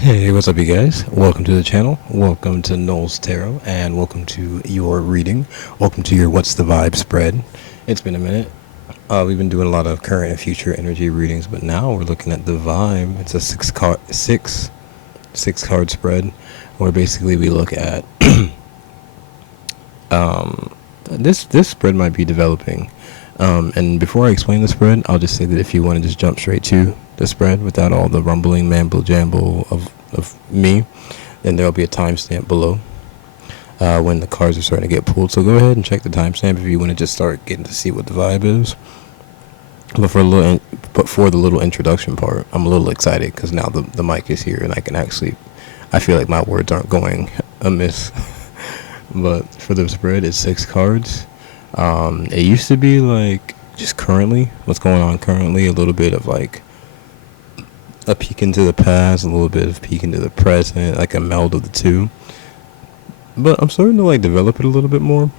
Hey, what's up, you guys? Welcome to the channel. Welcome to Noel's Tarot, and welcome to your reading. Welcome to your What's the Vibe spread. It's been a minute. We've been doing a lot of current and future energy readings, but now we're looking at the vibe. It's a six card spread, where basically we look at this spread might be developing. And before I explain the spread, I'll just say that if you want to just jump straight to the spread without all the rumbling mamble jamble of me, then there'll be a timestamp below when the cards are starting to get pulled. So go ahead and check the timestamp if you want to just start getting to see what the vibe is. But for the little introduction part, I'm a little excited because now the mic is here and I can actually, I feel like my words aren't going amiss. But for the spread, it's 6 cards. It used to be like just currently, what's going on currently, a little bit of like a peek into the past, a little bit of peek into the present, like a meld of the two. But I'm starting to like develop it a little bit more.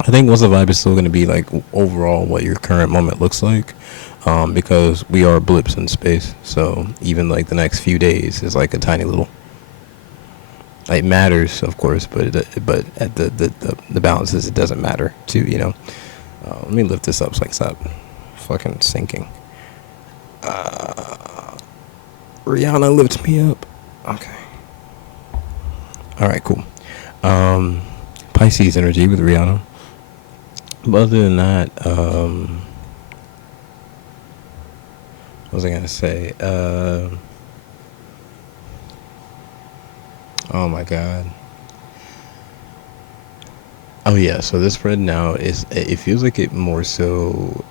I think most of the vibe is still going to be like overall what your current moment looks like, because we are blips in space. So even like the next few days is like a tiny little. It matters, of course, but at the balances, it doesn't matter too. Let me lift this up so I can stop fucking sinking. Rihanna, lift me up. Okay. All right, cool. Pisces energy with Rihanna. But other than that, what was I gonna say? Oh my god. Oh yeah, so this spread now it feels like it more so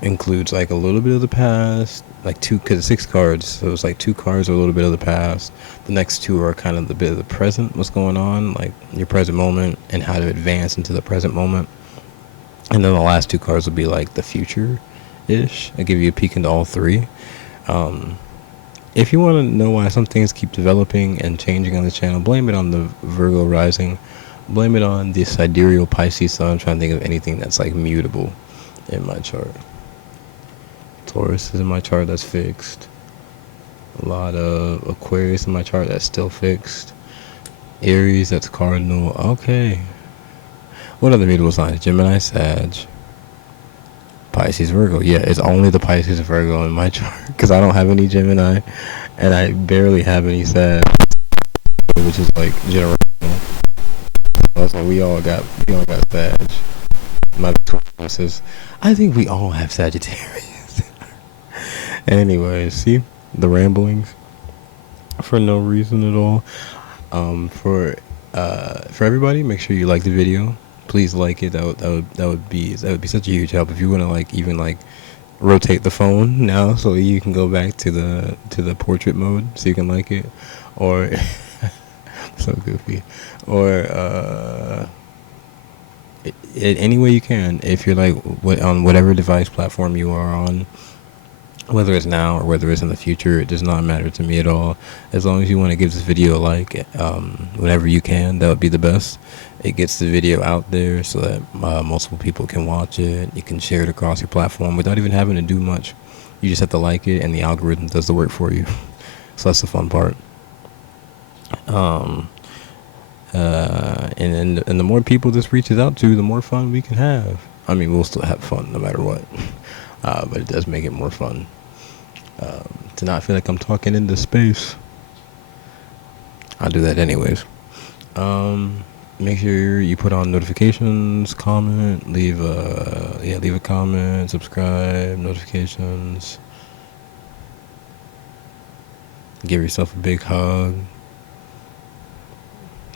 includes like a little bit of the past, like because it's 6 cards, so it's like 2 cards are a little bit of the past. The next 2 are kind of the bit of the present, what's going on, like your present moment and how to advance into the present moment. And then the last 2 cards will be like the future-ish. I'll give you a peek into all 3. If you want to know why some things keep developing and changing on this channel, blame it on the Virgo rising. Blame it on the sidereal Pisces sun. I'm trying to think of anything that's like mutable in my chart. Taurus is in my chart, that's fixed. A lot of Aquarius in my chart, that's still fixed. Aries, that's cardinal. Okay. What other mutable signs? Gemini, Sag. Pisces, Virgo. Yeah, it's only the Pisces, Virgo in my chart because I don't have any Gemini and I barely have any Sag, which is like generational. That's why we all got Sag. My says, I think we all have Sagittarius. Anyway, see the ramblings for no reason at all. For everybody, make sure you like the video. Please like it. That would be such a huge help. If you want to like even like rotate the phone now so you can go back to the portrait mode so you can like it, or so goofy, or any way you can. If you're like on whatever device platform you are on, whether it's now or whether it's in the future, it does not matter to me at all. As long as you want to give this video a like, whenever you can, that would be the best. It gets the video out there so that multiple people can watch it. You can share it across your platform without even having to do much. You just have to like it, and the algorithm does the work for you. So that's the fun part. And the more people this reaches out to, the more fun we can have. I mean, we'll still have fun no matter what, but it does make it more fun. To not feel like I'm talking into space. I'll do that anyways. Make sure you put on notifications, comment, leave a comment, subscribe, notifications. Give yourself a big hug.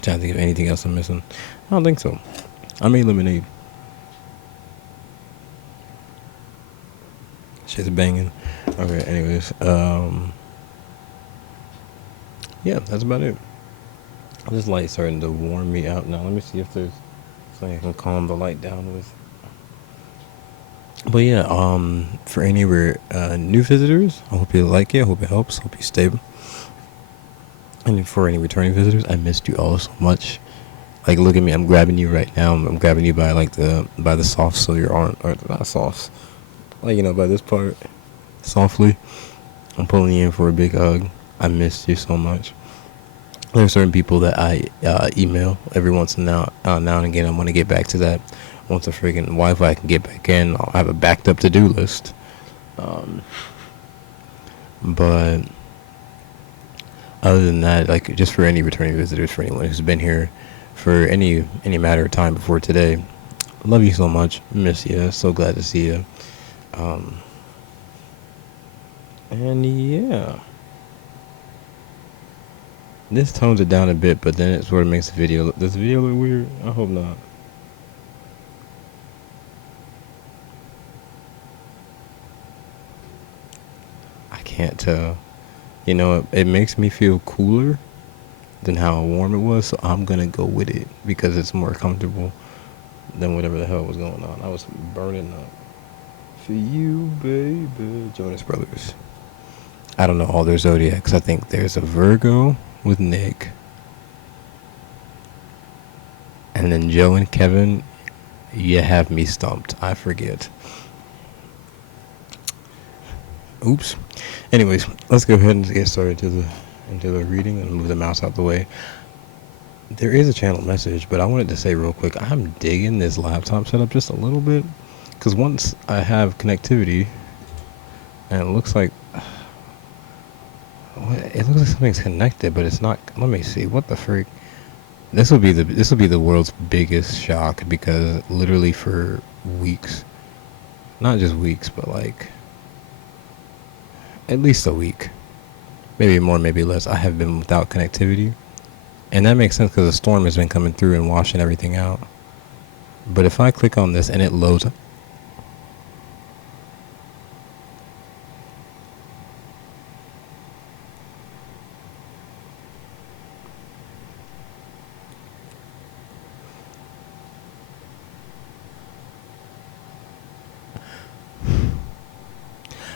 Trying to think of anything else I'm missing. I don't think so. I made lemonade. Shit's banging. Okay, anyways. Yeah, that's about it. This light's starting to warm me out now. Let me see if there's something I can calm the light down with. But yeah, for any new visitors, I hope you like it. I hope it helps. Hope you stay. And for any returning visitors, I missed you all so much. Like, look at me. I'm grabbing you right now. I'm grabbing you by like by the softs of your arm, or not softs, like, by this part, softly. I'm pulling you in for a big hug. I missed you so much. There are certain people that I email every once in now and again. I want to get back to that. Once the freaking Wi-Fi can get back in, I'll have a backed up to-do list. But other than that, like, just for any returning visitors, for anyone who's been here for any matter of time before today, love you so much. Miss you. So glad to see you. And yeah, this tones it down a bit, but then it sort of makes the video. Does the video look weird? I hope not. I can't tell. You know, it makes me feel cooler than how warm it was, so I'm gonna go with it because it's more comfortable than whatever the hell was going on. I was burning up for you, baby. Jonas Brothers. I don't know all their zodiacs. I think there's a Virgo with Nick, and then Joe and Kevin. You have me stumped. I forget. Oops. Anyways, let's go ahead and get started into the reading and move the mouse out the way. There is a channel message, but I wanted to say real quick, I'm digging this laptop setup just a little bit, because once I have connectivity, and it looks like something's connected, but it's not. Let me see. What the freak? This will be the world's biggest shock, because literally for weeks, not just weeks, but like at least a week, maybe more, maybe less, I have been without connectivity. And that makes sense because the storm has been coming through and washing everything out. But if I click on this and it loads,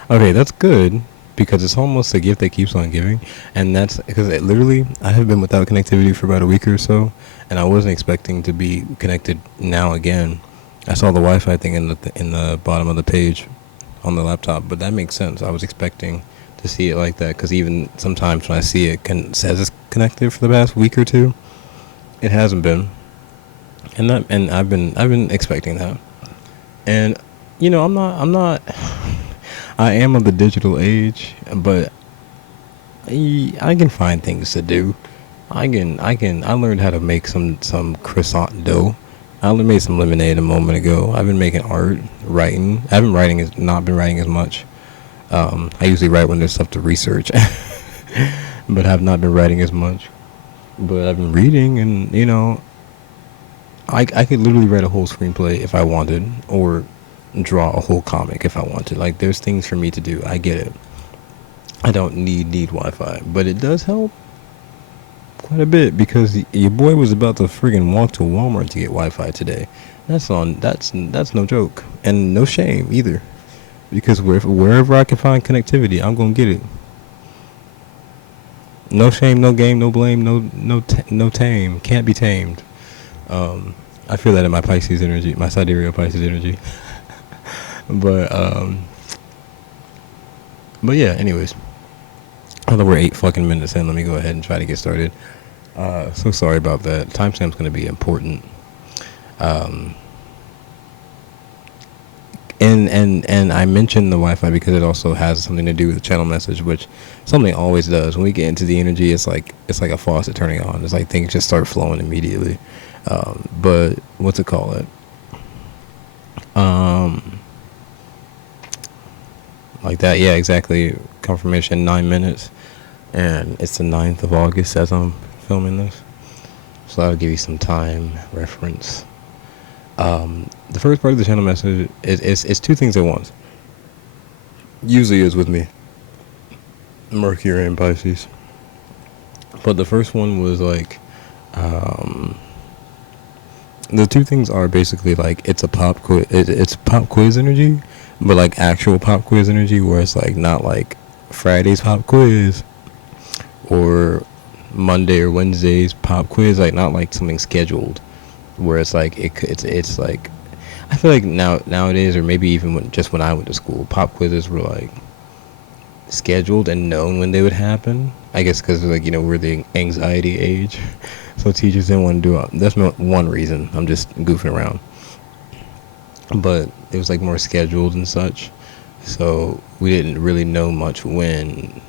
okay, that's good, because it's almost a gift that keeps on giving. And that's because literally I have been without connectivity for about a week or so, and I wasn't expecting to be connected now again. I saw the Wi-Fi thing in the bottom of the page on the laptop, but that makes sense. I was expecting to see it like that, because even sometimes when I see it says it's connected for the past week or two, it hasn't been. And I've been expecting that. And you know, I'm not I am of the digital age, but I can find things to do. I learned how to make some croissant dough. I only made some lemonade a moment ago. I've been making art, writing. I haven't not been writing as much. I usually write when there's stuff to research, but I've not been writing as much. But I've been reading, and you know, I could literally write a whole screenplay if I wanted, or draw a whole comic if I wanted. Like, there's things for me to do. I get it. I don't need Wi-Fi, but it does help quite a bit, because your boy was about to friggin' walk to Walmart to get Wi-Fi today. That's no joke, and no shame either, because wherever I can find connectivity, I'm gonna get it. No shame, no game, no blame, no tame. Can't be tamed. I feel that in my Pisces energy, my sidereal Pisces energy. But yeah, anyways, although we're 8 fucking minutes in, let me go ahead and try to get started. So sorry about that. Timestamp's going to be important. And I mentioned the Wi-Fi because it also has something to do with the channel message, which something always does. When we get into the energy, it's like a faucet turning on. It's like things just start flowing immediately. But what's it called? Like that, yeah, exactly. Confirmation, 9 minutes, and it's the 9th of August as I'm filming this, so that'll give you some time reference. The first part of the channel message is two things at once. Usually is with me, Mercury and Pisces, but the first one was like, the two things are basically like, it's a pop quiz. It's pop quiz energy, but like actual pop quiz energy, where it's like not like Friday's pop quiz or Monday or Wednesday's pop quiz, like not like something scheduled, where it's like it's like, I feel like nowadays, or maybe even when I went to school, pop quizzes were like scheduled and known when they would happen. I guess because, like, you know, we're the anxiety age, so teachers didn't want to do it. That's not one reason. I'm just goofing around, but it was like more scheduled and such. So we didn't really know much when,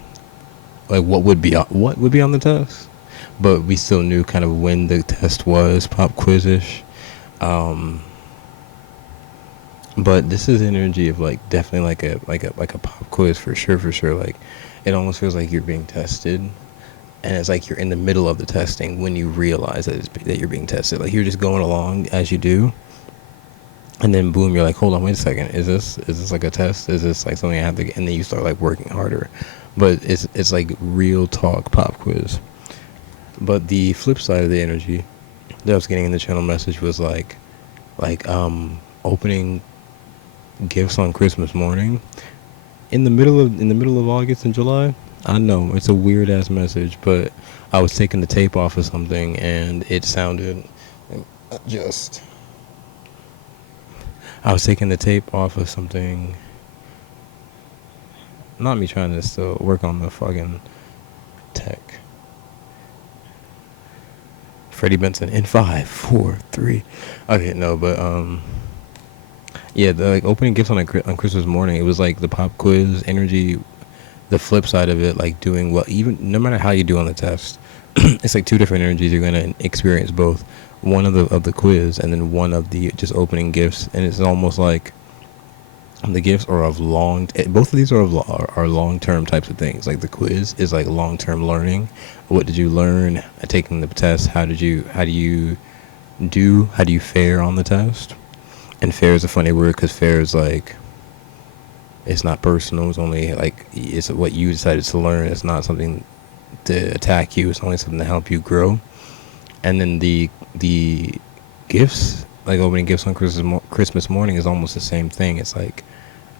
like, what would be on the test, but we still knew kind of when the test was, pop quiz-ish. Um, but this is energy of, like, definitely like a pop quiz for sure. Like, it almost feels like you're being tested, and it's like you're in the middle of the testing when you realize that you're being tested. Like, you're just going along as you do, and then boom, you're like, hold on, wait a second, is this like a test? Is this like something I have to get? And then you start like working harder. But it's like real talk pop quiz. But the flip side of the energy that I was getting in the channel message was like opening gifts on Christmas morning in the middle of August and July. I know it's a weird ass message, but I was taking the tape off of something and it sounded just. I was taking the tape off of something. Not me trying to still work on the fucking tech. Freddie Benson in 5, 4, 3. Okay, no, but yeah, the like opening gifts on Christmas morning. It was like the pop quiz energy. The flip side of it, like doing well, even no matter how you do on the test, it's like two different energies. You're gonna experience both. One of the quiz, and then one of the just opening gifts, and it's almost like the gifts are of both of these are long-term types of things. Like the quiz is like long-term learning. What did you learn taking the test? How do you fare on the test? And fare is a funny word because fare is like, it's not personal. It's only like, it's what you decided to learn. It's not something to attack you. It's only something to help you grow. And then the gifts, like opening gifts on Christmas morning, is almost the same thing. It's like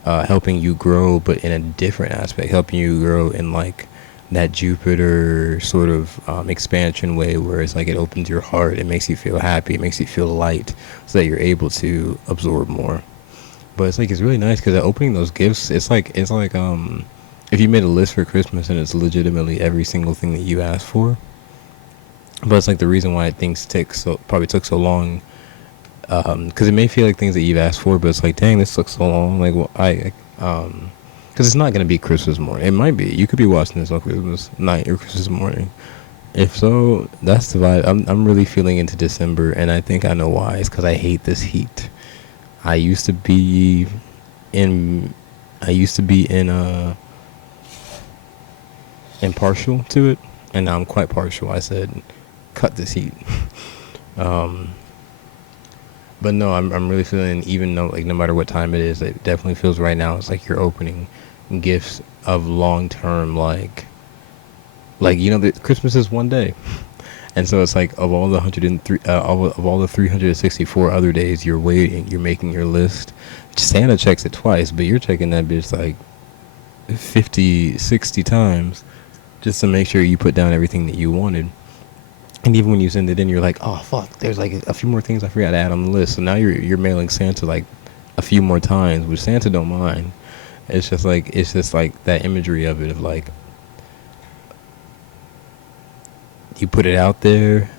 helping you grow, but in a different aspect, helping you grow in like that Jupiter sort of expansion way, where it's like it opens your heart, it makes you feel happy, it makes you feel light, so that you're able to absorb more. But it's like, it's really nice because opening those gifts, it's like if you made a list for Christmas and it's legitimately every single thing that you asked for. But it's like the reason why things probably took so long, because it may feel like things that you've asked for, but it's like, dang, this took so long. Like, well, because it's not gonna be Christmas morning. It might be. You could be watching this on Christmas night or Christmas morning. If so, that's the vibe. I'm really feeling into December, and I think I know why. It's because I hate this heat. I used to be in impartial to it, and now I'm quite partial. I said, cut this heat. But no, I'm really feeling, even though, like, no matter what time it is, it definitely feels right now it's like you're opening gifts of long term, like you know, Christmas is one day. And so it's like, of all the 103 of all the 364 other days you're waiting, you're making your list. Santa checks it twice, but you're checking that bitch like 50, 60 times just to make sure you put down everything that you wanted. And even when you send it in, you're like, oh fuck, there's like a few more things I forgot to add on the list. So now you're mailing Santa like a few more times, which Santa don't mind. It's just like that imagery of it, of like, you put it out there,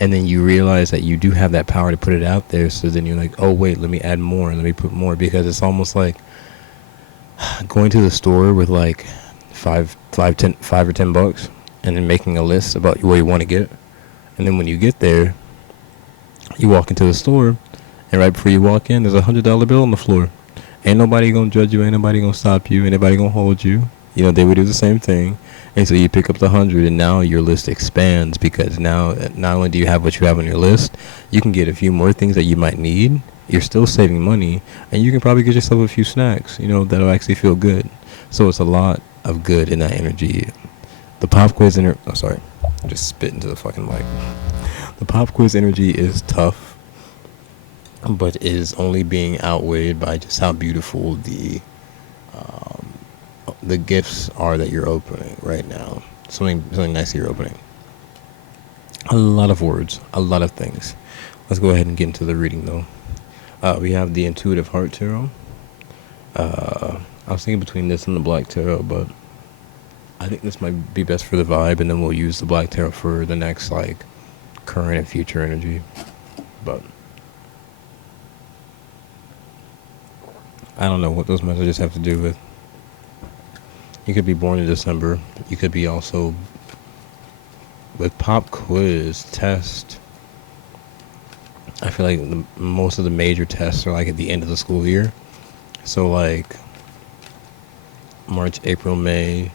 and then you realize that you do have that power to put it out there. So then you're like, oh wait, let me add more, and let me put more, because it's almost like going to the store with like $5 or $10, and then making a list about what you want to get. And then when you get there, you walk into the store, and right before you walk in, there's $100 bill on the floor. Ain't nobody gonna judge you, ain't nobody gonna stop you, ain't nobody gonna hold you. You know, they would do the same thing. And so you pick up the 100, and now your list expands, because now not only do you have what you have on your list, you can get a few more things that you might need. You're still saving money, and you can probably get yourself a few snacks, you know, that'll actually feel good. So it's a lot of good in that energy. The pop quiz sorry, I just spit into the fucking mic. The pop quiz energy is tough, but is only being outweighed by just how beautiful the gifts are that you're opening right now. Something nice that you're opening. A lot of words, a lot of things. Let's go ahead and get into the reading, though. We have the Intuitive Heart Tarot. I was thinking between this and the Black Tarot, but I think this might be best for the vibe, and then we'll use the Black Tarot for the next, like, current and future energy. But I don't know what those messages have to do with. You could be born in December. You could be also with pop quiz test. I feel like most of the major tests are like at the end of the school year. So like March, April, May,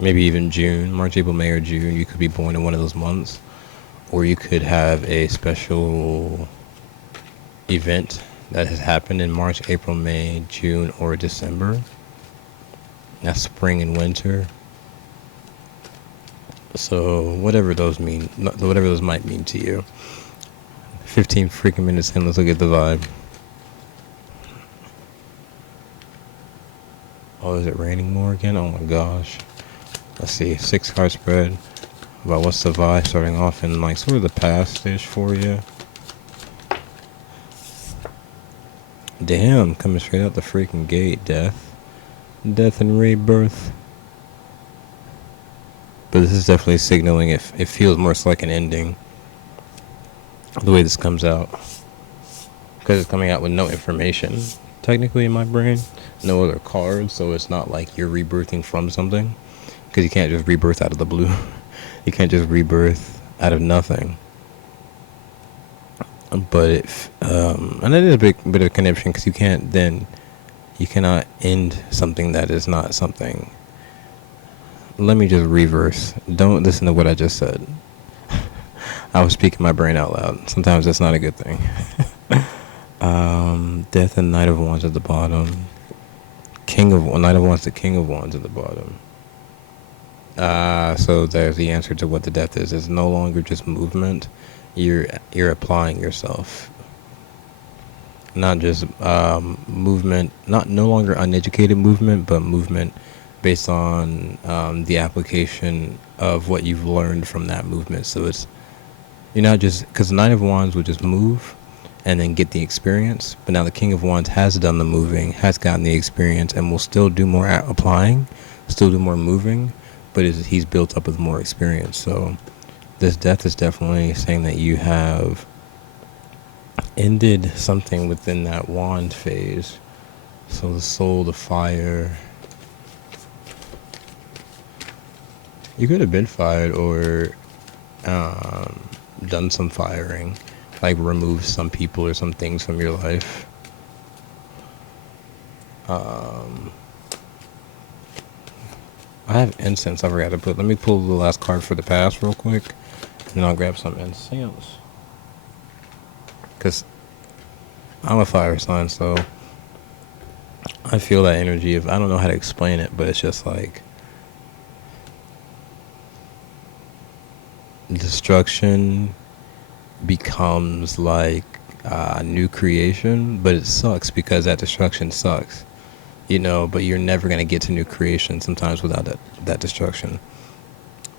maybe even June. March, April, May, or June. You could be born in one of those months. Or you could have a special event that has happened in March, April, May, June, or December. That's spring and winter. So whatever those mean, whatever those might mean to you. 15 freaking minutes in, let's look at the vibe. Oh, is it raining more again? Oh my gosh. Let's see, 6 card spread about what's the vibe starting off in like sort of the past-ish for you. Damn, coming straight out the freaking gate, death and rebirth. But this is definitely signaling it feels more like an ending, the way this comes out, because it's coming out with no information technically in my brain, no other cards, so it's not like you're rebirthing from something, because you can't just rebirth out of the blue. You can't just rebirth out of nothing. But and it is a big bit of connection, because you cannot end something that is not something. Let me just reverse. Don't listen to what I just said. I was speaking my brain out loud. Sometimes that's not a good thing. Death and Knight of Wands at the bottom. Knight of Wands to King of Wands at the bottom. So there's the answer to what the death is. It's no longer just movement. You're applying yourself. Not just movement, no longer uneducated movement, but movement based on the application of what you've learned from that movement. So you're not just, because the Knight of Wands would just move and then get the experience, but now the King of Wands has done the moving, has gotten the experience, and will still do more applying, still do more moving, but he's built up with more experience. So this death is definitely saying that you have ended something within that wand phase. So the soul, the fire. You could have been fired or done some firing, like removed some people or some things from your life. I have incense I forgot to put. Let me pull the last card for the past real quick, and then I'll grab some incense. Because I'm a fire sign, so I feel that energy of, I don't know how to explain it, but it's just like destruction becomes like new creation, but it sucks because that destruction sucks, but you're never going to get to new creation sometimes without that destruction.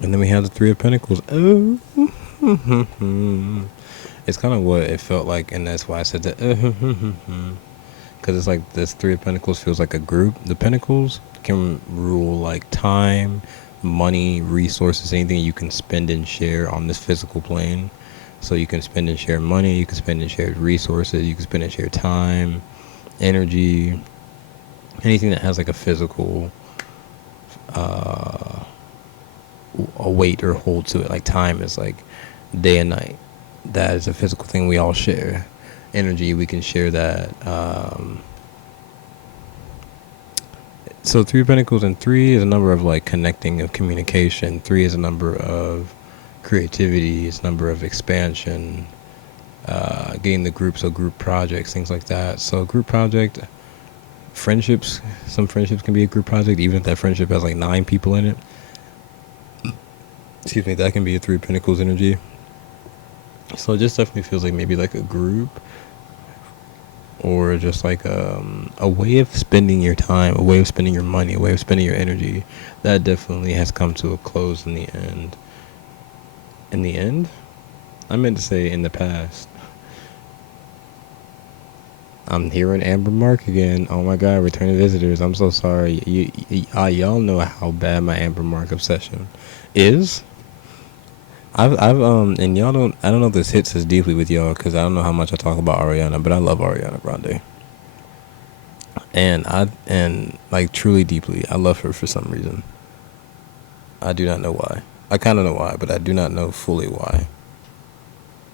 And then we have the Three of Pentacles. Oh, it's kind of what it felt like, and that's why I said that. Because it's like this Three of Pentacles feels like a group. The Pentacles can rule like time, money, resources, anything you can spend and share on this physical plane. So you can spend and share money, you can spend and share resources, you can spend and share time, energy, anything that has like a physical a weight or hold to it. Like time is like day and night. That is a physical thing we all share. Energy, we can share that. So Three of Pentacles, and 3 is a number of like connecting, of communication. 3 is a number of creativity, it's a number of expansion, getting the group, so group projects, things like that. So group project, friendships, some friendships can be a group project, even if that friendship has like 9 people in it. Excuse me, that can be a Three of Pentacles energy. So it just definitely feels like maybe like a group, or just like a way of spending your time, a way of spending your money, a way of spending your energy. That definitely has come to a close in the end. In the end? I meant to say in the past. I'm hearing Amber Mark again. Oh my God, returning visitors. I'm so sorry. Y'all know how bad my Amber Mark obsession is. And y'all don't. I don't know if this hits as deeply with y'all because I don't know how much I talk about Ariana, but I love Ariana Grande, and like truly deeply, I love her for some reason. I do not know why. I kind of know why, but I do not know fully why.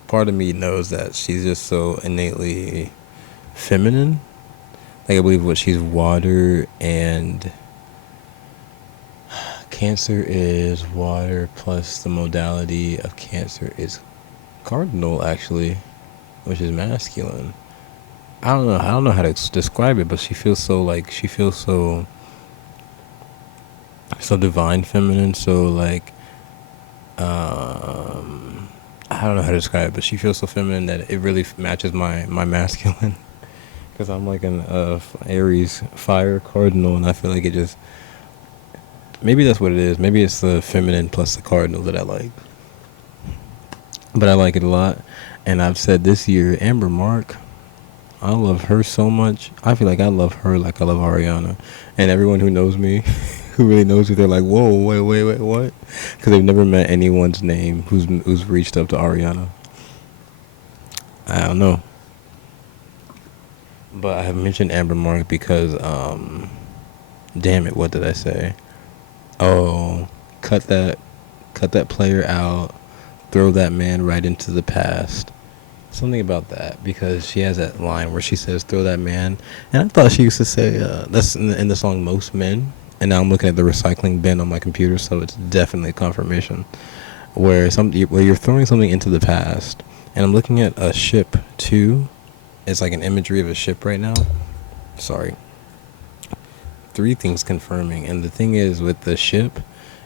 Part of me knows that she's just so innately feminine. Like I believe what she's water, and Cancer is water plus the modality of Cancer is cardinal actually, which is masculine. I don't know how to describe it, but she feels so divine feminine, so like I don't know how to describe it, but she feels so feminine that it really matches my masculine. Because I'm like an Aries fire cardinal, and I feel like it just, maybe that's what it is. Maybe it's the feminine plus the cardinal that I like. But I like it a lot. And I've said this year, Amber Mark, I love her so much. I feel like I love her like I love Ariana. And everyone who knows me, who really knows me, they're like, whoa, wait, what? Because they've never met anyone's name who's reached up to Ariana. I don't know. But I have mentioned Amber Mark because, damn it, what did I say? Oh, cut that, cut that player out, throw that man right into the past. Something about that, because she has that line where she says, "Throw that man," and I thought she used to say that's in the song "Most Men." And now I'm looking at the recycling bin on my computer, so it's definitely confirmation where you're throwing something into the past. And I'm looking at a ship too. It's like an imagery of a ship right now. Sorry, three things confirming, and the thing is with the ship,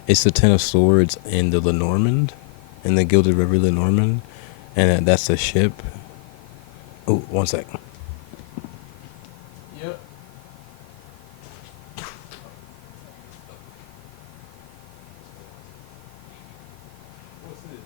it's the Ten of Swords in the Lenormand, in the Gilded River Lenormand, and that's the ship. Oh, one sec. Yep. What's this?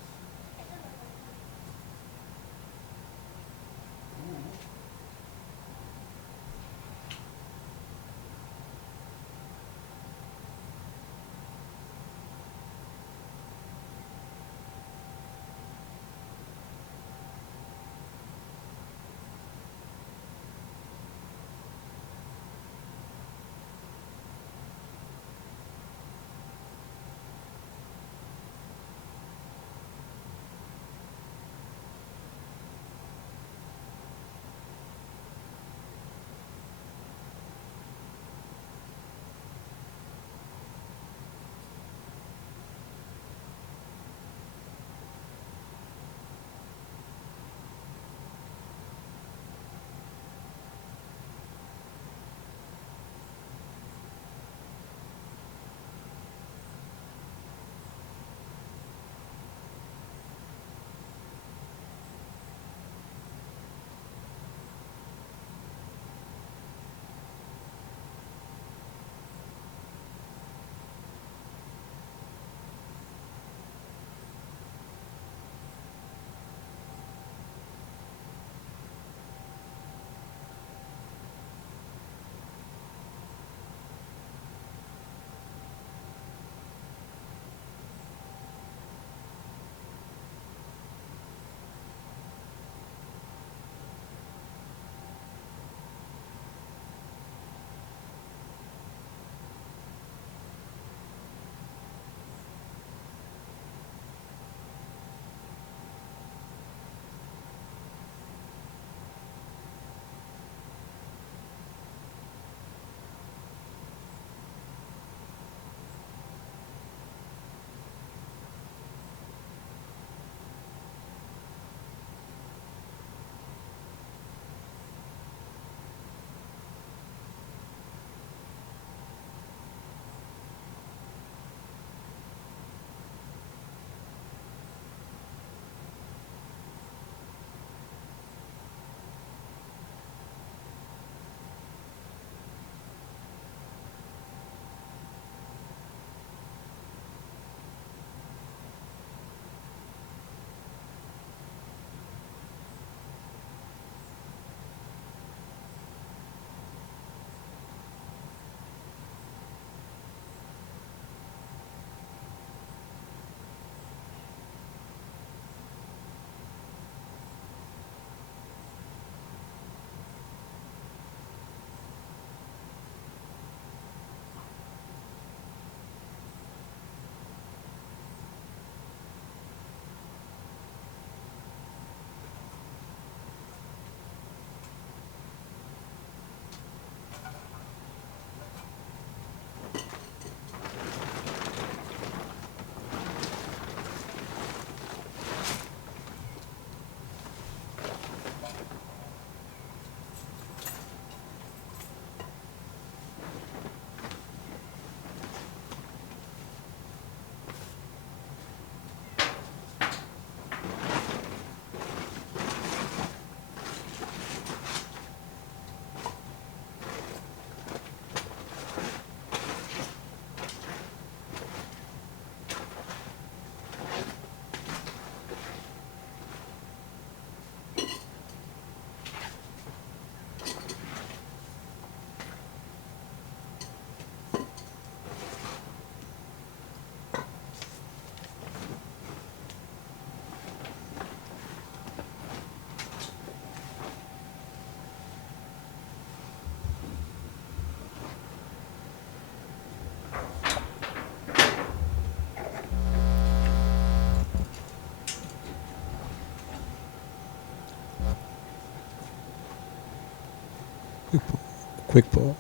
Quick pause.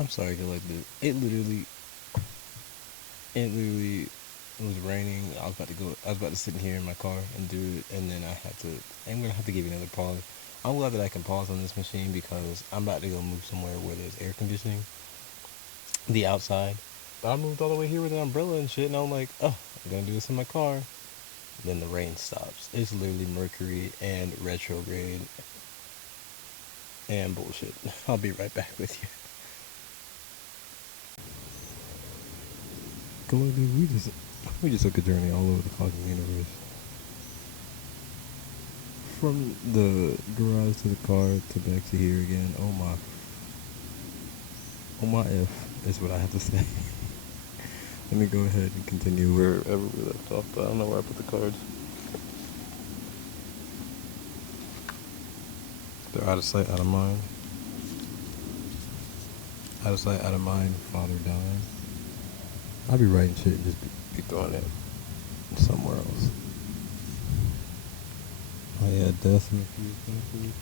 I'm sorry to like the. It literally was raining. I was about to sit in here in my car and do it, and then I'm gonna have to give you another pause. I'm glad that I can pause on this machine because I'm about to go move somewhere where there's air conditioning, the outside. But I moved all the way here with an umbrella and shit, and I'm like, oh, I'm gonna do this in my car. Then the rain stops. It's literally Mercury and retrograde and bullshit. I'll be right back with you. Come on, dude. We just took a journey all over the cosmic universe. From the garage to the car to back to here again. Oh my F is what I have to say. Let me go ahead and continue wherever we left off, but I don't know where I put the cards. They're out of sight, out of mind. Out of sight, out of mind, father dying. I'll be writing shit and just be throwing it somewhere else. Oh yeah, death and a few things.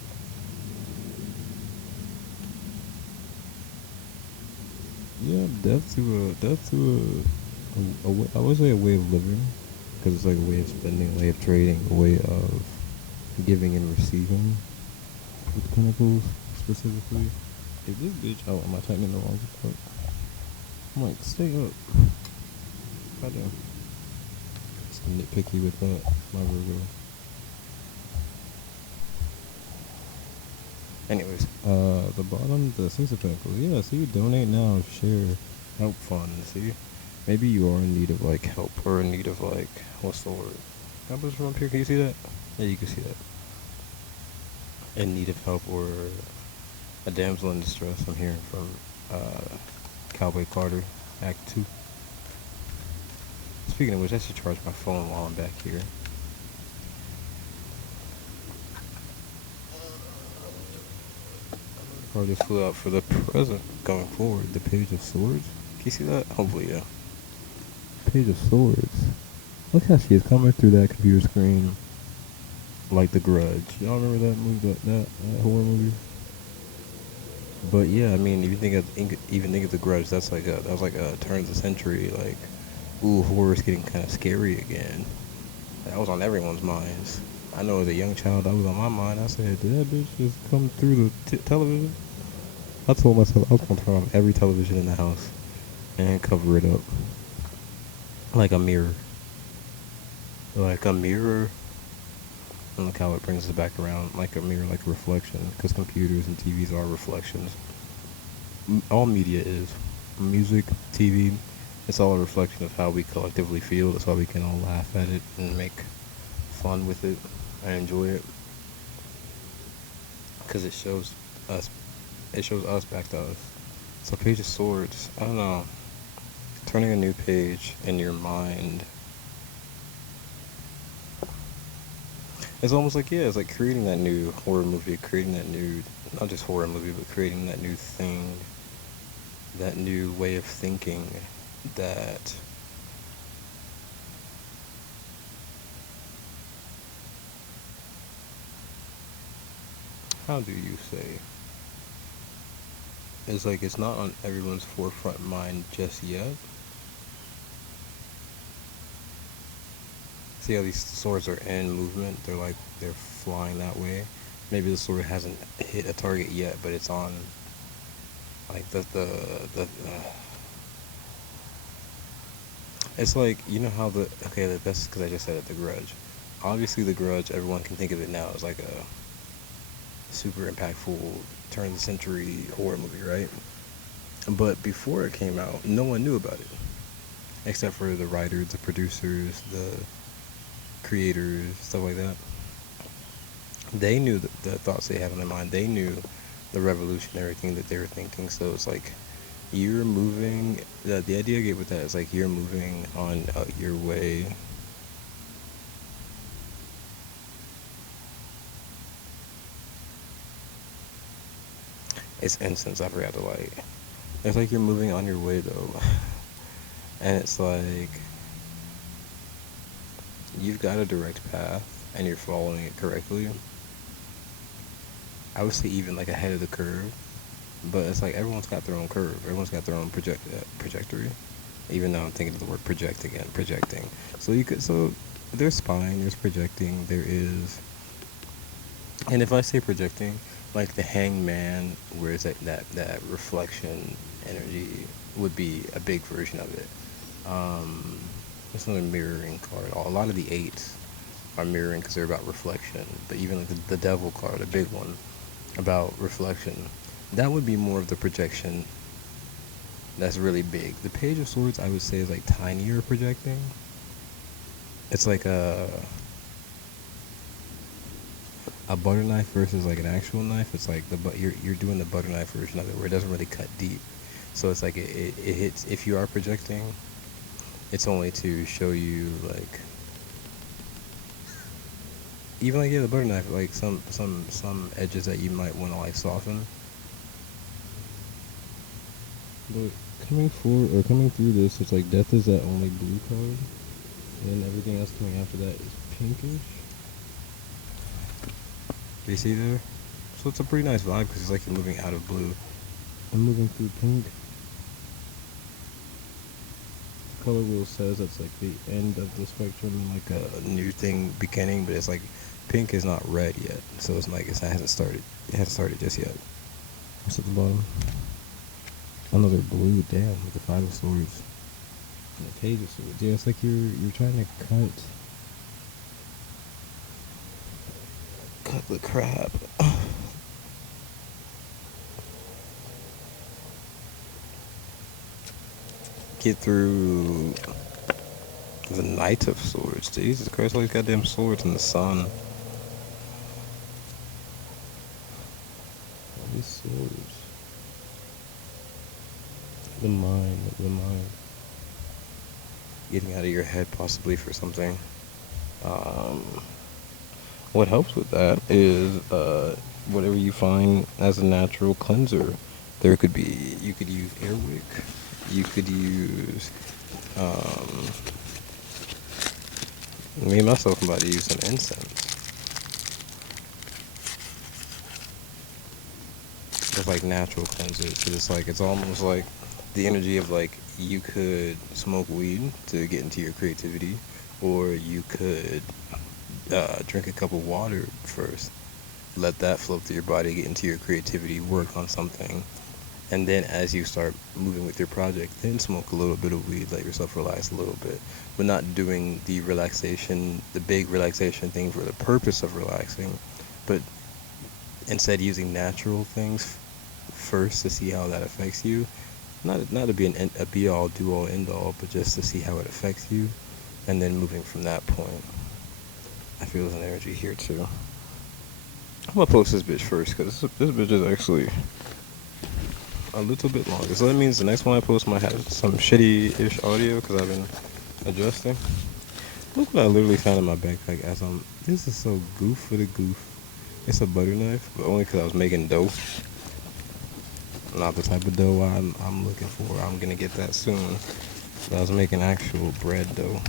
Yeah, death to I would say a way of living, because it's like a way of spending, a way of trading, a way of giving and receiving. With Pentacles specifically. Is this bitch? Oh, am I typing the wrong part? I'm like, stay up. Goddamn. Just nitpicky with that, my Virgo. Anyways, the bottom, the Six of Pentacles. Yeah, see, donate now, share, help fund. See, maybe you are in need of like help, or in need of like, what's the word? How much from up here? Can you see that? Yeah, you can see that. In need of help, or a damsel in distress. I'm hearing from Cowboy Carter, Act 2. Speaking of which, I should charge my phone while I'm back here. Or just flew out for the present going forward. The Page of Swords. Can you see that? Hopefully, yeah. Page of Swords. Look how she is coming through that computer screen like The Grudge. Y'all remember that movie, that horror movie? But yeah, I mean, if you think of The Grudge, that was like a turn of the century, like, ooh, horror's getting kind of scary again. That was on everyone's minds. I know as a young child, that was on my mind. I said, did that bitch just come through the television? I told myself I was going to turn on every television in the house and cover it up. Like a mirror. Like a mirror. And look how it brings us back around. Like a mirror, like a reflection. Because computers and TVs are reflections. All media is. Music, TV, it's all a reflection of how we collectively feel. That's why we can all laugh at it and make fun with it and enjoy it. Because it shows us back to us. So Page of Swords, I don't know, turning a new page in your mind. It's almost like, yeah, it's like creating that new horror movie, creating that new, not just horror movie, but creating that new thing, that new way of thinking, that how do you say, it's like it's not on everyone's forefront mind just yet. See how these swords are in movement, they're flying that way. Maybe the sword hasn't hit a target yet, but it's on like the it's like, you know how that's because I just said it, The Grudge. Obviously The Grudge, everyone can think of it now as like a super impactful turn of the century horror movie, right? But before it came out, no one knew about it except for the writers, the producers, the creators, stuff like that. They knew the thoughts they had on their mind. They knew the revolutionary thing that they were thinking. So it's like you're moving. The idea I get with that is like you're moving on your way. It's incense. I forgot to light. It's like you're moving on your way though, and it's like you've got a direct path and you're following it correctly. I would say even like ahead of the curve, but it's like everyone's got their own curve. Everyone's got their own trajectory. Even though I'm thinking of the word project again, projecting. So there's spine, there's projecting, there is, and if I say projecting, like the hangman, where it's like that reflection energy would be a big version of it. Um, there's another mirroring card. A lot of the eights are mirroring because they're about reflection. But even like the devil card, a big one, about reflection, that would be more of the projection. That's really big. The page of swords, I would say, is like tinier projecting. It's like a butter knife versus like an actual knife. It's like you're doing the butter knife version of it where it doesn't really cut deep. So it's like it hits. If you are projecting, it's only to show you like, even like, yeah, the butter knife, like some edges that you might want to like soften. But coming forward or coming through this, it's like death is that only blue card, and everything else coming after that is pinkish. Do you see there? So it's a pretty nice vibe because it's like you're moving out of blue and moving through pink. The color wheel says that's like the end of the spectrum, like a new thing beginning, but it's like pink is not red yet, so it's like it hasn't started. It hasn't started just yet. What's at the bottom? Another blue. Damn, with the five of swords and the page of swords. Yeah, it's like you're trying to cut the crap. Get through the Knight of Swords. Jesus Christ, all these goddamn swords in the sun. All these swords. The mind. Getting out of your head possibly for something. What helps with that is whatever you find as a natural cleanser. You could use Airwick. You could use, me myself, I'm about to use some incense. It's like natural cleansers. It's almost like the energy of like you could smoke weed to get into your creativity, or you could drink a cup of water first, let that flow through your body, get into your creativity, work on something, and then as you start moving with your project, then smoke a little bit of weed, let yourself relax a little bit, but not doing the big relaxation thing for the purpose of relaxing, but instead using natural things first to see how that affects you. Not to be a be all, do all, end all, but just to see how it affects you, and then moving from that point. I feel there's an energy here too. I'm gonna post this bitch first because this bitch is actually a little bit longer. So that means the next one I post might have some shitty-ish audio because I've been adjusting. Look what I literally found in my backpack as this is so goof for the goof. It's a butter knife, but only because I was making dough. Not the type of dough I'm looking for. I'm gonna get that soon. But I was making actual bread dough.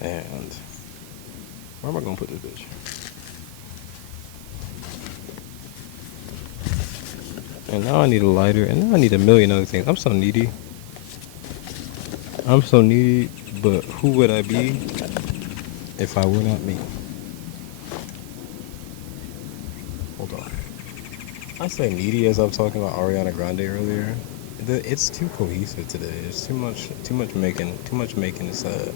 And where am I gonna put this bitch? And now I need a lighter, and now I need a million other things. I'm so needy, but who would I be if I were not me? Hold on. I say needy as I was talking about Ariana Grande earlier. It's too cohesive today. It's too much making this making sense,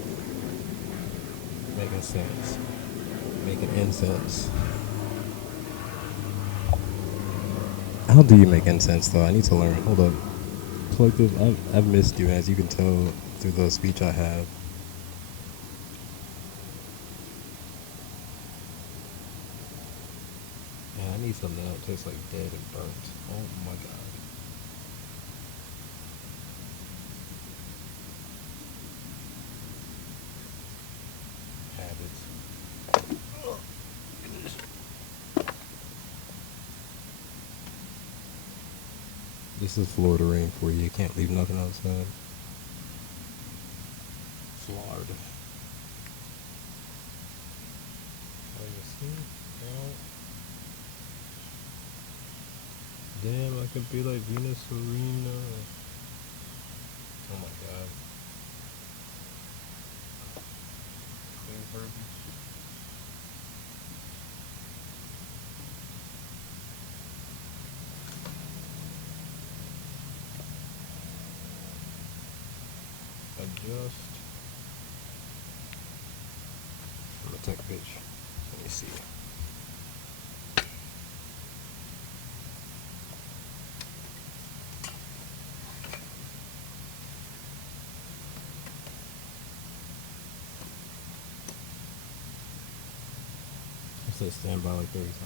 making incense. How do you make incense though? I need to learn. Hold up. Collective, I've missed you, as you can tell through the speech I have. Man, I need something that tastes like dead and burnt. Oh my god. Habits. This is Florida rain for you. You can't leave nothing outside. Florida. Oh, you see? You know? Damn, I could be like Venus Serena. Oh my god. Clean verbiage. Adjust. I'm gonna take a picture. Let me see. I said stand by like 30 times.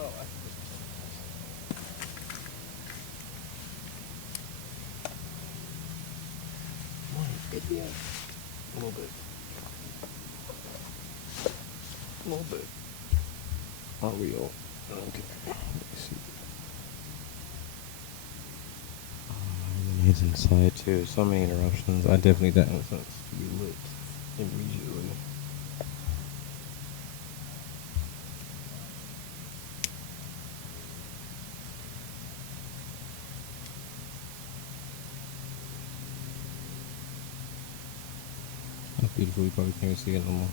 Oh, I can just come on, idiot. A little bit. A little bit. Are we all? Okay. Let me see. He's inside too. So many interruptions. I definitely that instance be lit immediately. That's beautiful. You probably can't see it no more.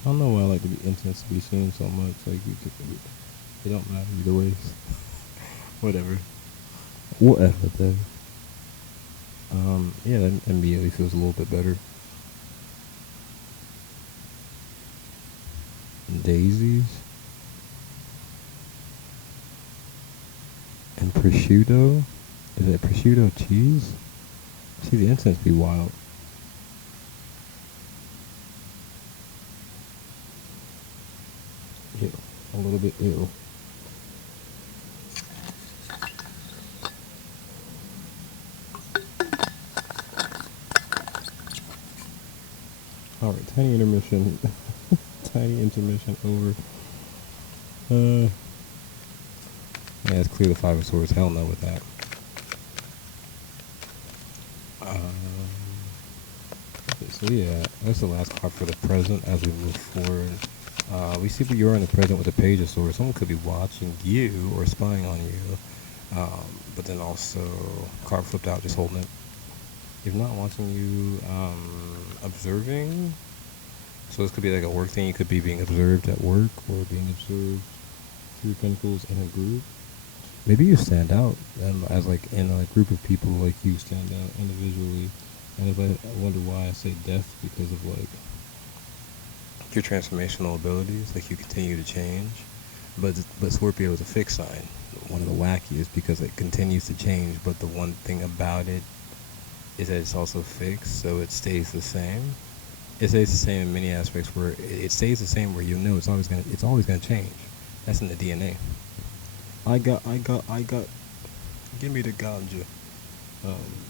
I don't know why I like to be intense to be seen so much. Like you could, it don't matter either ways. Whatever. Whatever though. Yeah, that immediately feels a little bit better. Daisies and prosciutto. Is it prosciutto cheese? See, the incense be wild. Ew. A little bit ew. Alright, tiny intermission. Tiny intermission over. Yeah, let's clear the Five of Swords. Hell no with that. So yeah, that's the last card for the present as we move forward. We see where you are in the present with the Page of Swords. Someone could be watching you or spying on you, but then also card flipped out, just holding it. If not watching you, observing. So this could be like a work thing. You could be being observed at work or being observed through Pentacles in a group. Maybe you stand out as like in a group of people, like you stand out individually. And if I wonder why I say death, because of like your transformational abilities, like you continue to change. But Scorpio is a fixed sign, one of the wackiest, because it continues to change. But the one thing about it is that it's also fixed, so it stays the same. It stays the same in many aspects, where it stays the same, where you know it's always gonna change. That's in the DNA. I got. Give me the ganja.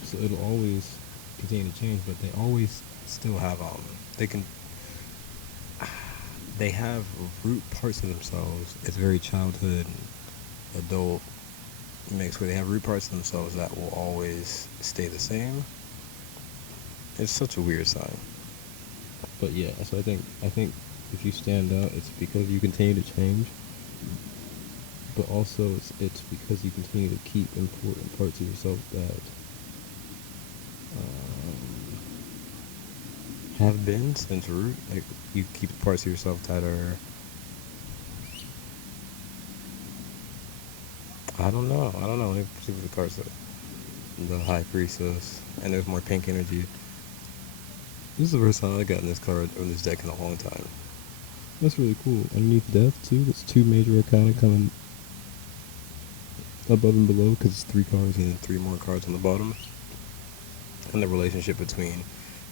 So it'll always continue to change, but they always still have they have root parts of themselves. It's very childhood, adult mix, where they have root parts of themselves that will always stay the same. It's such a weird sign. But yeah, so I think if you stand out, it's because you continue to change. But also, it's because you continue to keep important parts of yourself that have been since root. Like, you keep parts of yourself that are, I don't know. Let me see what the card said. The High Priestess, and there's more pink energy. This is the first time I got in this card or this deck in a long time. That's really cool. Underneath Death too, there's two major arcana coming above and below, because it's 3 cards and then 3 more cards on the bottom. And the relationship between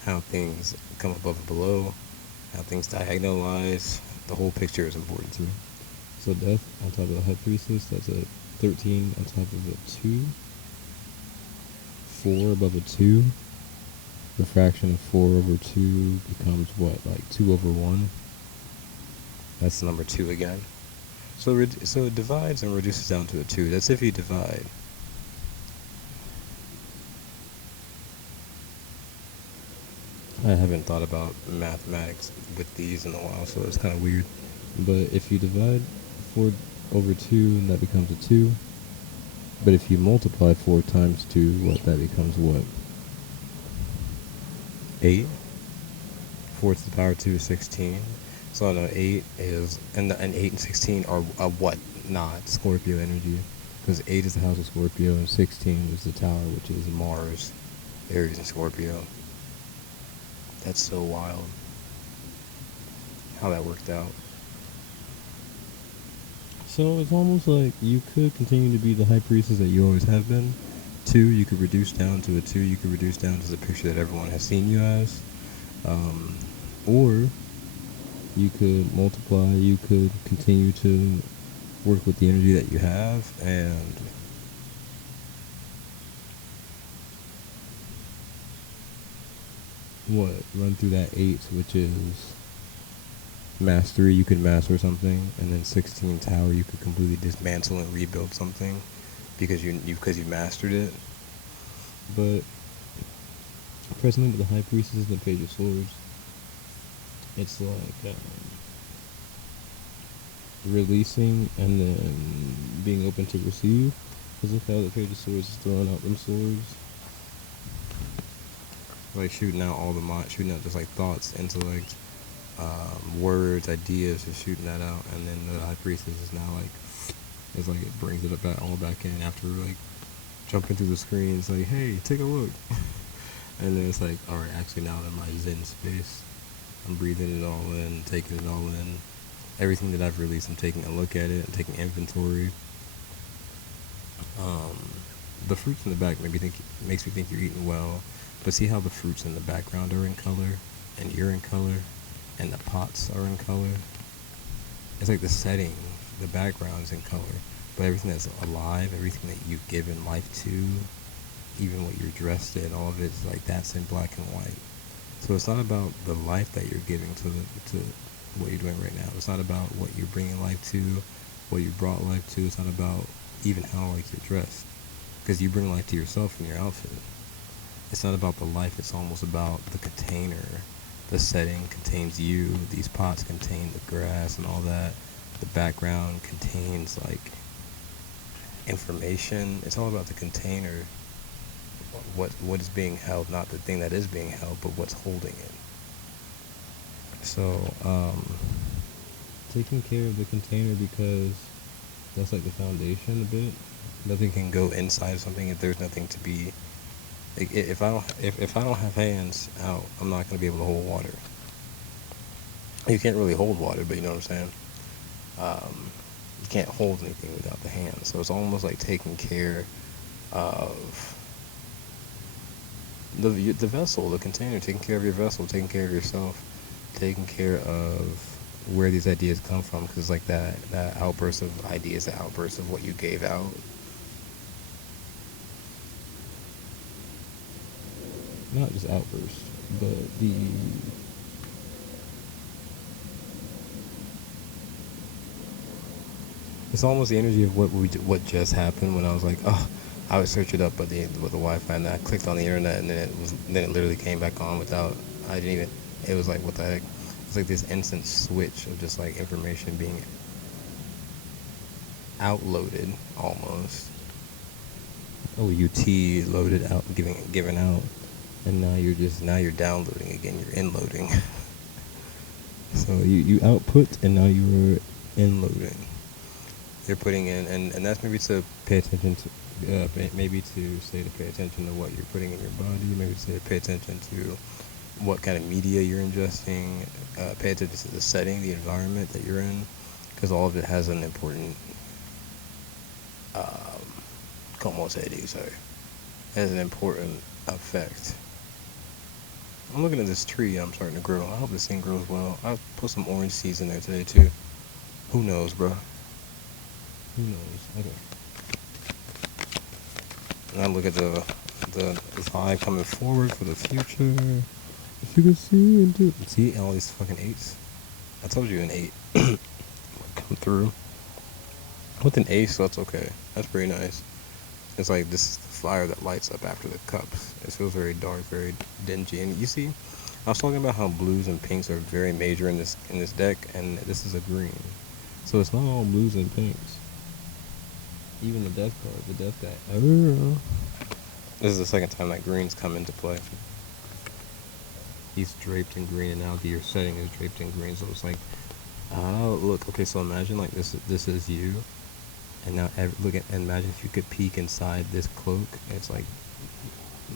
how things come above and below, how things diagonalize, the whole picture is important to me. So Death on top of the High Priestess, that's a 13 on top of a 2. 4 above a 2. The fraction of 4 over 2 becomes what, like 2 over 1? That's number 2 again. So it divides and reduces down to a 2. That's if you divide. I haven't thought about mathematics with these in a while, so it's kind of weird. But if you divide 4 over 2, that becomes a 2. But if you multiply 4 times 2, what that becomes what? 8. 4 to the power 2 is 16. So no, 8 is, and 8 and 16 are what? Not Scorpio energy. Because 8 is the house of Scorpio, and 16 is the tower, which is Mars, Aries, and Scorpio. That's so wild how that worked out. So it's almost like you could continue to be the high priestess that you always have been. 2, you could reduce down to a 2. You could reduce down to the picture that everyone has seen you as. Or you could multiply. You could continue to work with the energy that you have and run through that 8, which is mastery. You could master something, and then 16 tower, you could completely dismantle and rebuild something because you mastered it. But presently with the high priestess is the page of swords. It's like releasing and then being open to receive. Because look how the page of swords is throwing out them swords. Like shooting out all the shooting out just like thoughts, intellect, words, ideas, just shooting that out. And then the high priestess is now like, it's like it brings it all back in after like jumping through the screen. It's like, hey, take a look. And then it's like, alright, actually now I'm in my zen space. I'm breathing it all in, taking it all in. Everything that I've released, I'm taking a look at it. I'm taking inventory. The fruits in the back makes me think you're eating well. But see how the fruits in the background are in color, and you're in color, and the pots are in color? It's like the setting, the background's in color. But everything that's alive, everything that you've given life to, even what you're dressed in, all of it's like that's in black and white. So it's not about the life that you're giving to what you're doing right now. It's not about what you're bringing life to, what you brought life to. It's not about even how like you're dressed, because you bring life to yourself in your outfit. It's not about the life. It's almost about the container. The setting contains you. These pots contain the grass and all that. The background contains like information. It's all about the container. What is being held, not the thing that is being held, but what's holding it. So, taking care of the container, because that's like the foundation a bit. Nothing can go inside of something if there's nothing to be. If I don't have hands out, I'm not gonna be able to hold water. You can't really hold water, but you know what I'm saying. You can't hold anything without the hands. So it's almost like taking care of the vessel, the container, taking care of your vessel, taking care of yourself, taking care of where these ideas come from, because like that outburst of ideas, the outburst of what you gave out. Not just outburst, but it's almost the energy of what just happened when I was like, oh, I would search it up with the Wi-Fi, and then I clicked on the internet, and then it literally came back on without, I didn't even, it was like, what the heck? It's like this instant switch of just like information being outloaded almost. OUT loaded out, given out, and now you're downloading again. You're inloading. So you output, and now you are inloading. You're putting in, and that's maybe to pay attention to. Maybe to say to pay attention to what you're putting in your body. Maybe to say to pay attention to what kind of media you're ingesting. Pay attention to the setting, the environment that you're in, because all of it has an important. Como se dice? Has an important effect. I'm looking at this tree I'm starting to grow. I hope this thing grows well. I'll put some orange seeds in there today too. Who knows, bro? Who knows? Okay. And I look at the vibe coming forward for the future. If you can see into see all these fucking 8s. I told you an 8 would come through. With an ace, so that's okay. That's pretty nice. It's like this is the fire that lights up after the cups. It feels very dark, very dingy. And you see, I was talking about how blues and pinks are very major in this deck, and this is a green. So it's not all blues and pinks. Even the death card, the death guy. Oh. This is the second time that green's come into play. He's draped in green, and now your setting is draped in green. So it's like, oh, look. Okay, so imagine like this. This is you, and now imagine if you could peek inside this cloak. It's like,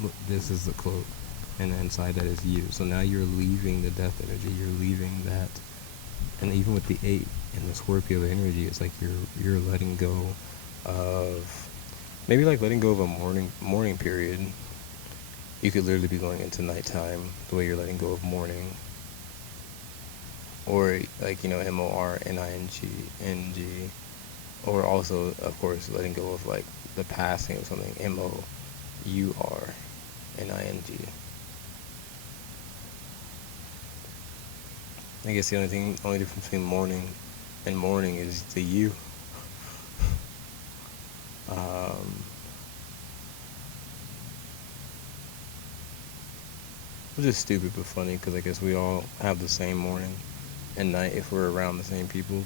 look, this is the cloak, and inside that is you. So now you're leaving the death energy. You're leaving that, and even with the 8 and the Scorpio energy, it's like you're letting go of, maybe like letting go of a morning period. You could literally be going into nighttime the way you're letting go of morning, or like, you know, MORNING, or also of course letting go of like the passing of something, MOURNING. I guess the only difference between morning and morning is the U. Which is stupid but funny, because I guess we all have the same morning and night if we're around the same people,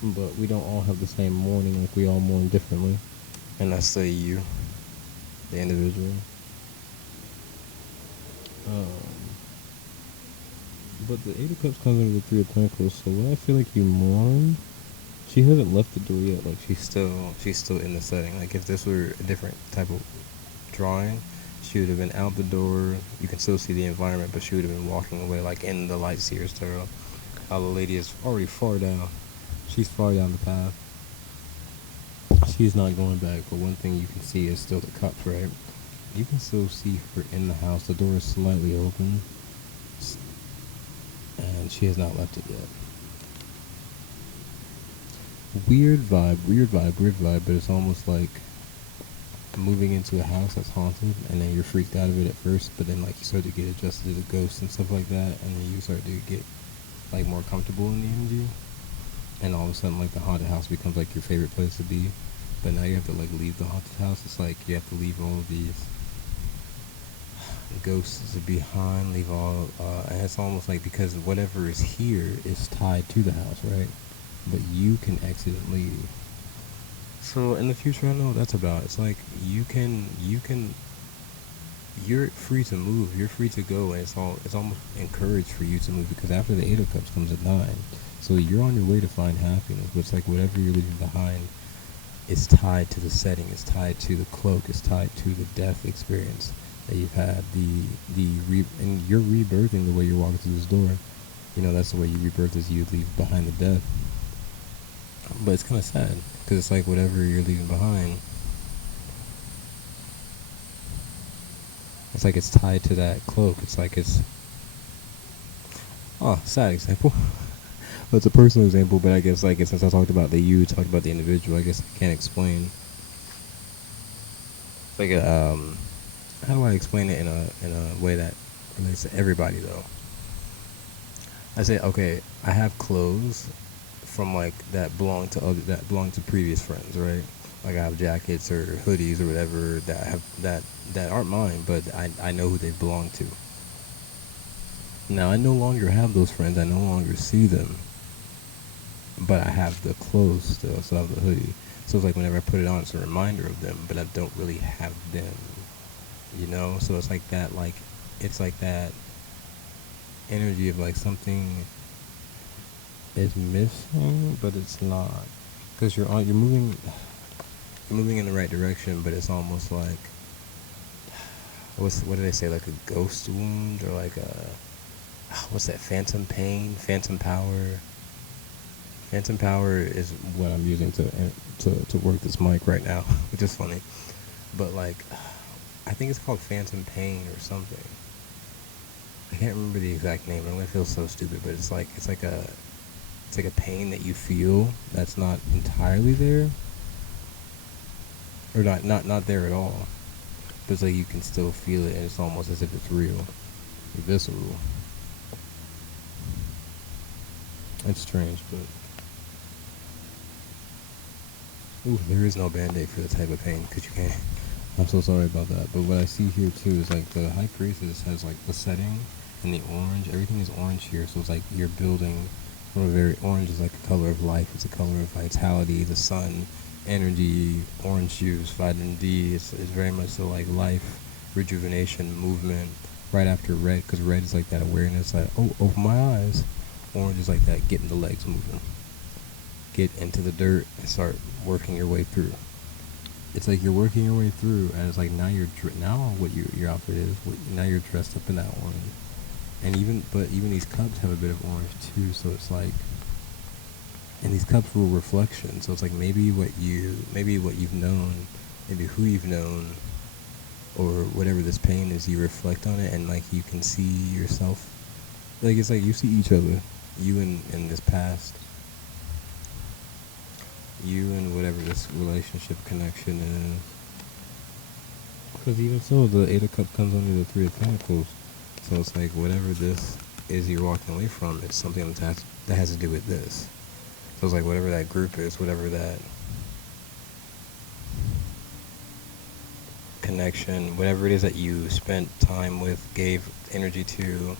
but we don't all have the same morning. Like, we all mourn differently, and that's the you, the individual. But the 8 of Cups comes into the 3 of Pentacles, so when I feel like you mourn, she hasn't left the door yet. Like, she's still in the setting. Like, if this were a different type of drawing, she would have been out the door. You can still see the environment, but she would have been walking away, like in the Light Seers Tarot. How the lady is already far down. She's far down the path. She's not going back, but one thing you can see is still the cups, right? You can still see her in the house. The door is slightly open, and she has not left it yet. Weird vibe, but it's almost like moving into a house that's haunted, and then you're freaked out of it at first, but then like you start to get adjusted to the ghosts and stuff like that, and then you start to get like more comfortable in the energy, and all of a sudden like the haunted house becomes like your favorite place to be. But now you have to like leave the haunted house. It's like you have to leave all of these ghosts behind, leave all and it's almost like, because whatever is here is tied to the house, right? But you can exit and leave. So in the future, I know what that's about. It's like you're free to move, you're free to go, and it's almost encouraged for you to move, because after the 8 of Cups comes a 9. So you're on your way to find happiness, but it's like whatever you're leaving behind is tied to the setting, is tied to the cloak, is tied to the death experience that you've had. And you're rebirthing the way you're walking through this door. You know, that's the way you rebirth, is you leave behind the death. But it's kind of sad, because it's like whatever you're leaving behind, it's like it's tied to that cloak. It's like it's, sad example. Well, it's a personal example, but I guess like since I talked about the you, talked about the individual, I guess I can't explain. It's like how do I explain it in a way that relates to everybody though? I say, okay, I have clothes from like that belong to previous friends, right? Like I have jackets or hoodies or whatever that aren't mine, but I know who they belong to. Now I no longer have those friends. I no longer see them, but I have the clothes still. So I have the hoodie. So it's like whenever I put it on, it's a reminder of them, but I don't really have them. You know? So it's like that. Like it's like that energy of like something is missing, but it's not, because you're moving in the right direction, but it's almost like, what do they say, like a ghost wound, or like what's that, phantom pain, phantom power is what I'm using to work this mic right now, which is funny, but like I think it's called phantom pain or something. I can't remember the exact name. I'm gonna feel so stupid, but it's like a pain that you feel that's not entirely there, or not there at all, but it's like you can still feel it, and it's almost as if it's real, visceral. It's strange, but there is no band-aid for the type of pain, because you can't. I'm so sorry about that. But what I see here too is like the High Priestess has like the setting, And the orange, everything is orange here, so it's like you're building from a very, orange is like a color of life, it's a color of vitality, the sun, energy, orange juice, vitamin D, it's very much so like life, rejuvenation, movement, right after red, because red is like that awareness, like, oh, open my eyes. Orange is like that, getting the legs moving. Get into the dirt and start working your way through. It's like you're working your way through, and it's like now now what your outfit is. Now you're dressed up in that orange, and even these cups have a bit of orange too. So it's like, and these cups were reflection. So it's like maybe what you've known, maybe who you've known, or whatever this pain is, you reflect on it, and like you can see yourself. Like it's like you see each other, you in this past, you and whatever this relationship connection is. Because even so, the Eight of Cups comes under the Three of Pentacles. So it's like whatever this is you're walking away from, it's something that has to do with this. So it's like whatever that group is, whatever that connection, whatever it is that you spent time with, gave energy to.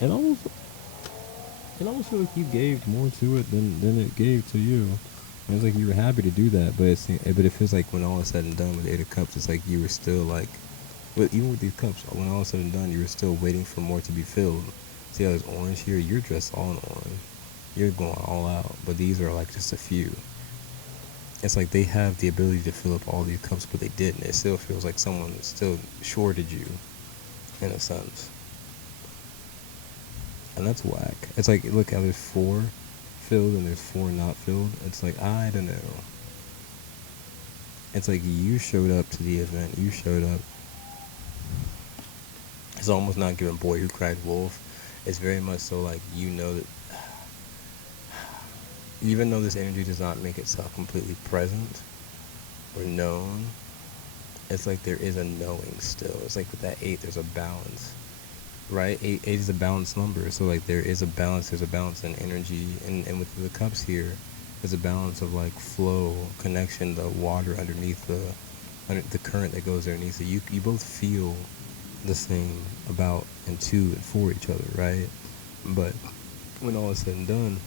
It almost feel like you gave more to it than it gave to you. And it's like you were happy to do that, but it feels like when all is said and done with the Eight of Cups, it's like you were still like, but even with these cups, when all is said and done, you were still waiting for more to be filled. See how there's orange here? You're dressed all in orange. You're going all out, but these are like just a few. It's like they have the ability to fill up all these cups, but they didn't. It still feels like someone still shorted you, in a sense. And that's whack. It's like, look how there's 4 filled and there's 4 not filled. It's like, I don't know. It's like you showed up to the event. You showed up. It's almost not giving boy who cried wolf. It's very much so like you know that even though this energy does not make itself completely present or known, it's like there is a knowing still. It's like with that 8, there's a balance. Right? 8 is a balanced number, so like there is a balance. There's a balance in energy, and with the cups here, there's a balance of like flow, connection, the water underneath the current that goes underneath it. You both feel the same about and to and for each other, right? But when all is said and done,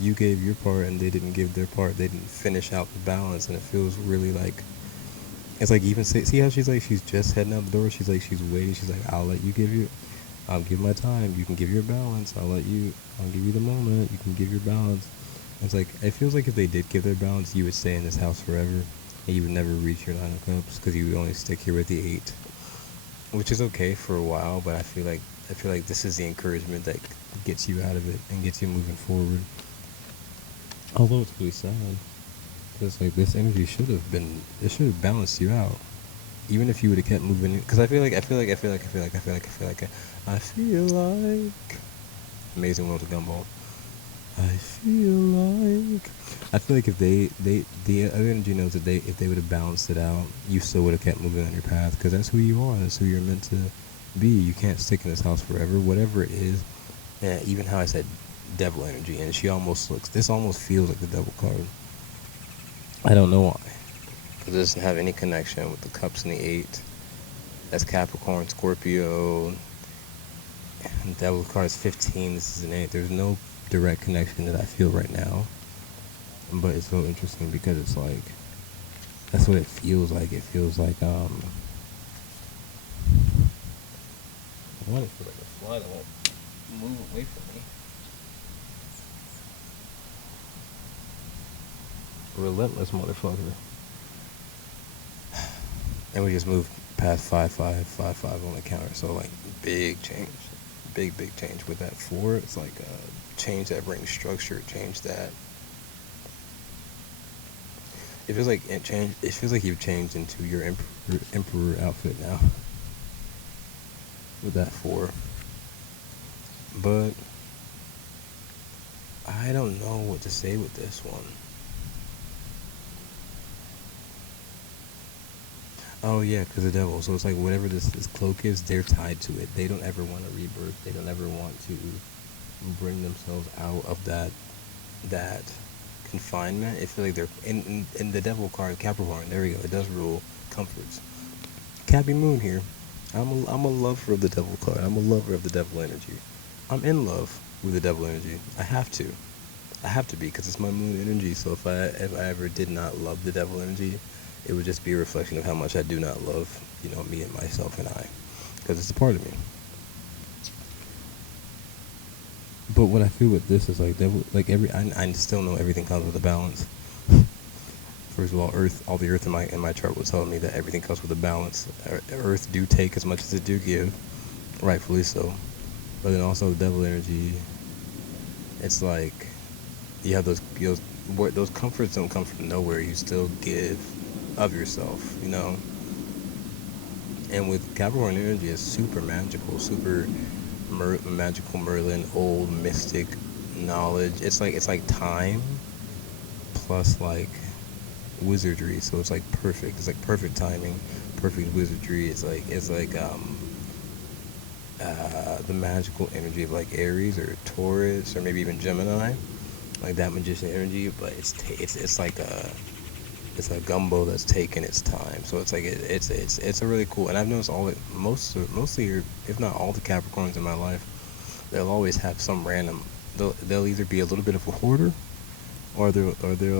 you gave your part and they didn't give their part. They didn't finish out the balance, and it feels really like. It's like even see how she's like she's just heading out the door. She's like she's waiting. She's like, I'll give my time. You can give your balance. I'll give you the moment. You can give your balance. It's like it feels like if they did give their balance, you would stay in this house forever, and you would never reach your 9 of Cups because you would only stick here with the 8, which is okay for a while. But I feel like this is the encouragement that gets you out of it and gets you moving forward. Although it's really sad. Because like this energy should have balanced you out, even if you would have kept moving. Because I feel like Amazing World of Gumball. I feel like if the other energy knows that if they would have balanced it out, you still would have kept moving on your path. Because that's who you are. That's who you're meant to be. You can't stick in this house forever. Whatever it is, even how I said devil energy, and this almost feels like the devil card. I don't know why. Because it doesn't have any connection with the cups and the 8. That's Capricorn, Scorpio. And devil card is 15. This is an 8. There's no direct connection that I feel right now. But it's so interesting because it's like, that's what it feels like. It feels like, what? It feels like a fly that won't move away from me. Relentless motherfucker. And we just moved past 5, 5, 5, 5 on the counter. So like big change. Big change with that 4. It's like a change that brings structure, change that. It feels like you've changed into your emperor outfit now. With that 4. But I don't know what to say with this one. Oh yeah, because the devil. So it's like whatever this cloak is, they're tied to it. They don't ever want a rebirth. They don't ever want to bring themselves out of that confinement. It feels like they're in the devil card, Capricorn. There we go. It does rule comforts. Cappy Moon here. I'm a lover of the devil card. I'm a lover of the devil energy. I'm in love with the devil energy. I have to. I have to be, because it's my moon energy. So if I ever did not love the devil energy, it would just be a reflection of how much I do not love, me and myself and I, because it's a part of me. But what I feel with this is like devil, like I still know everything comes with a balance. First of all, all the earth in my chart will tell me that everything comes with a balance. Earth do take as much as it do give, rightfully so. But then also the devil energy, it's like you have those comforts don't come from nowhere. You still give of yourself. And with Capricorn energy, it's super magical, super magical Merlin, old mystic knowledge. It's like time plus like wizardry. So it's like perfect. It's like perfect timing, perfect wizardry. It's like the magical energy of like Aries or Taurus or maybe even Gemini, like that magician energy. But it's like a gumbo that's taken its time. So it's like it's a really cool. And I've noticed mostly, if not all, the Capricorns in my life, they'll always have some random. They'll either be a little bit of a hoarder, or they'll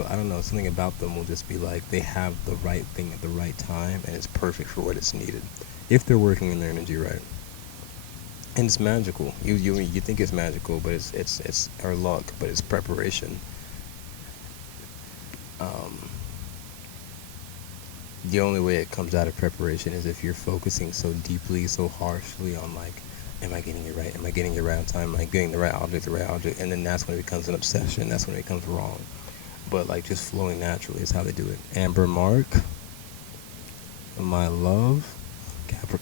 I don't know, something about them will just be like they have the right thing at the right time, and it's perfect for what it's needed, if they're working in their energy right. And it's magical. You think it's magical, but it's our luck, but it's preparation. Um, the only way it comes out of preparation is if you're focusing so deeply, so harshly on like, am I getting it right? Am I getting it right on time? Am I getting the right object? And then that's when it becomes an obsession. That's when it becomes wrong. But like just flowing naturally is how they do it. Amber Mark, my love,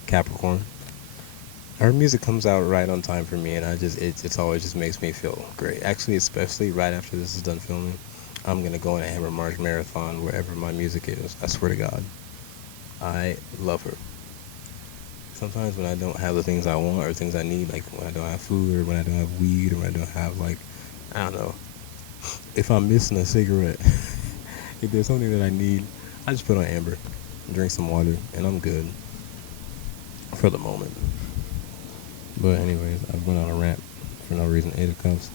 Capricorn. Her music comes out right on time for me, and it's always just makes me feel great. Actually, especially right after this is done filming, I'm gonna go on an Amber Mark marathon wherever my music is. I swear to God, I love her. Sometimes when I don't have the things I want or things I need, like when I don't have food or when I don't have weed or when I don't have like, I don't know, if I'm missing a cigarette, if there's something that I need, I just put on Amber, drink some water, and I'm good for the moment. But anyways, I've went on a rant for no reason. 8 of Cups.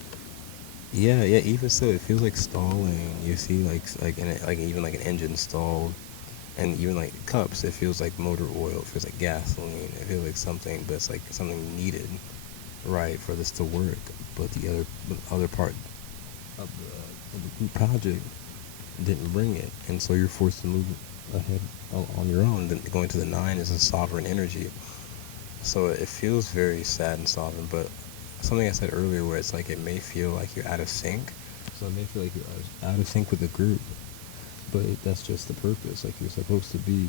Yeah. Even so, it feels like stalling. You see, like even like an engine stalled, and even like cups, it feels like motor oil. It feels like gasoline. It feels like something, but it's like something needed, right, for this to work. But the other part of the group project didn't bring it, and so you're forced to move ahead on your own. Then going to the 9 is a sovereign energy. So it feels very sad and sovereign, but something I said earlier where it's like it may feel like you're out of sync. So it may feel like you're out of sync with the group, but that's just the purpose. Like you're supposed to be.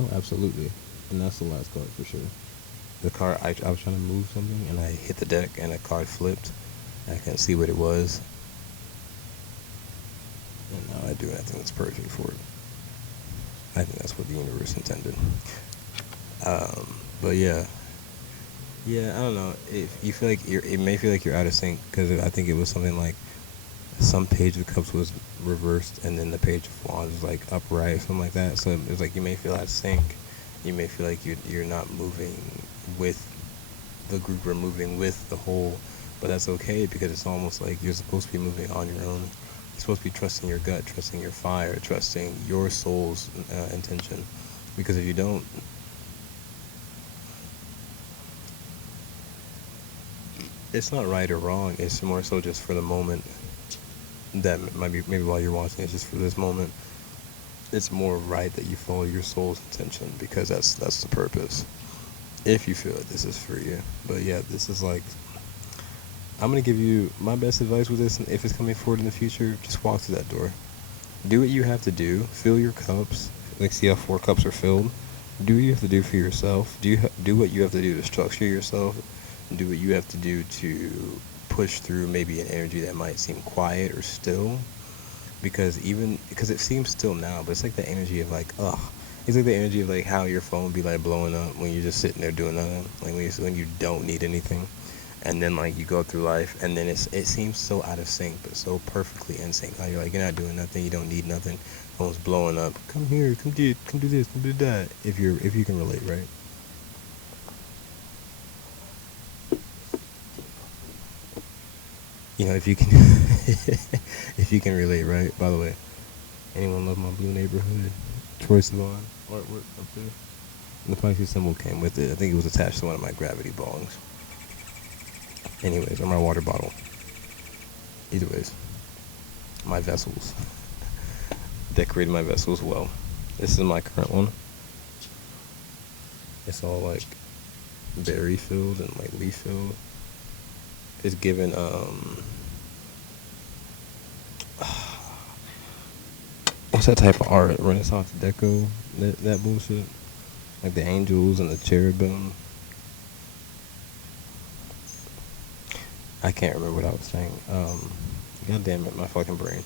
Oh, absolutely. And that's the last card for sure. The card, I was trying to move something and I hit the deck and a card flipped. I couldn't see what it was. And now I do, and I think that's perfect for it. I think that's what the universe intended. But yeah, I don't know. If you feel like it may feel like you're out of sync because I think it was something like some Page of Cups was reversed and then the Page of Wands was like upright or something like that. So it's like you may feel out of sync. You may feel like you're not moving with the group or moving with the whole, but that's okay because it's almost like you're supposed to be moving on your own. You're supposed to be trusting your gut, trusting your fire, trusting your soul's intention. Because if you don't, it's not right or wrong. It's more so just for the moment. That might be maybe while you're watching. It's just for this moment. It's more right that you follow your soul's intention because that's the purpose. If you feel like this is for you, but yeah, this is like I'm gonna give you my best advice with this. And if it's coming forward in the future, just walk through that door. Do what you have to do. Fill your cups. Like see how 4 cups are filled. Do what you have to do for yourself. Do what you have to do to structure yourself. Do what you have to do to push through maybe an energy that might seem quiet or still, because it seems still now, but it's like the energy of like it's like the energy of like how your phone be like blowing up when you're just sitting there doing nothing, like when you don't need anything, and then like you go through life and then it seems so out of sync but so perfectly in sync, how you're like you're not doing nothing, you don't need nothing, phone's blowing up. Come here, come do this, come do that. If you can relate, right? You know, if you can if you can relate, right? By the way, anyone love my blue neighborhood? Troy Sivan artwork up there. And the Pisces symbol came with it. I think it was attached to one of my gravity bongs. Anyways, or my water bottle. Either ways, my vessels. Decorated my vessels well. This is my current one. It's all like berry filled and like leaf filled. It's given what's that type of art? Renaissance deco? That bullshit? Like the angels and the cherubim. I can't remember what I was saying. God damn it, my fucking brain.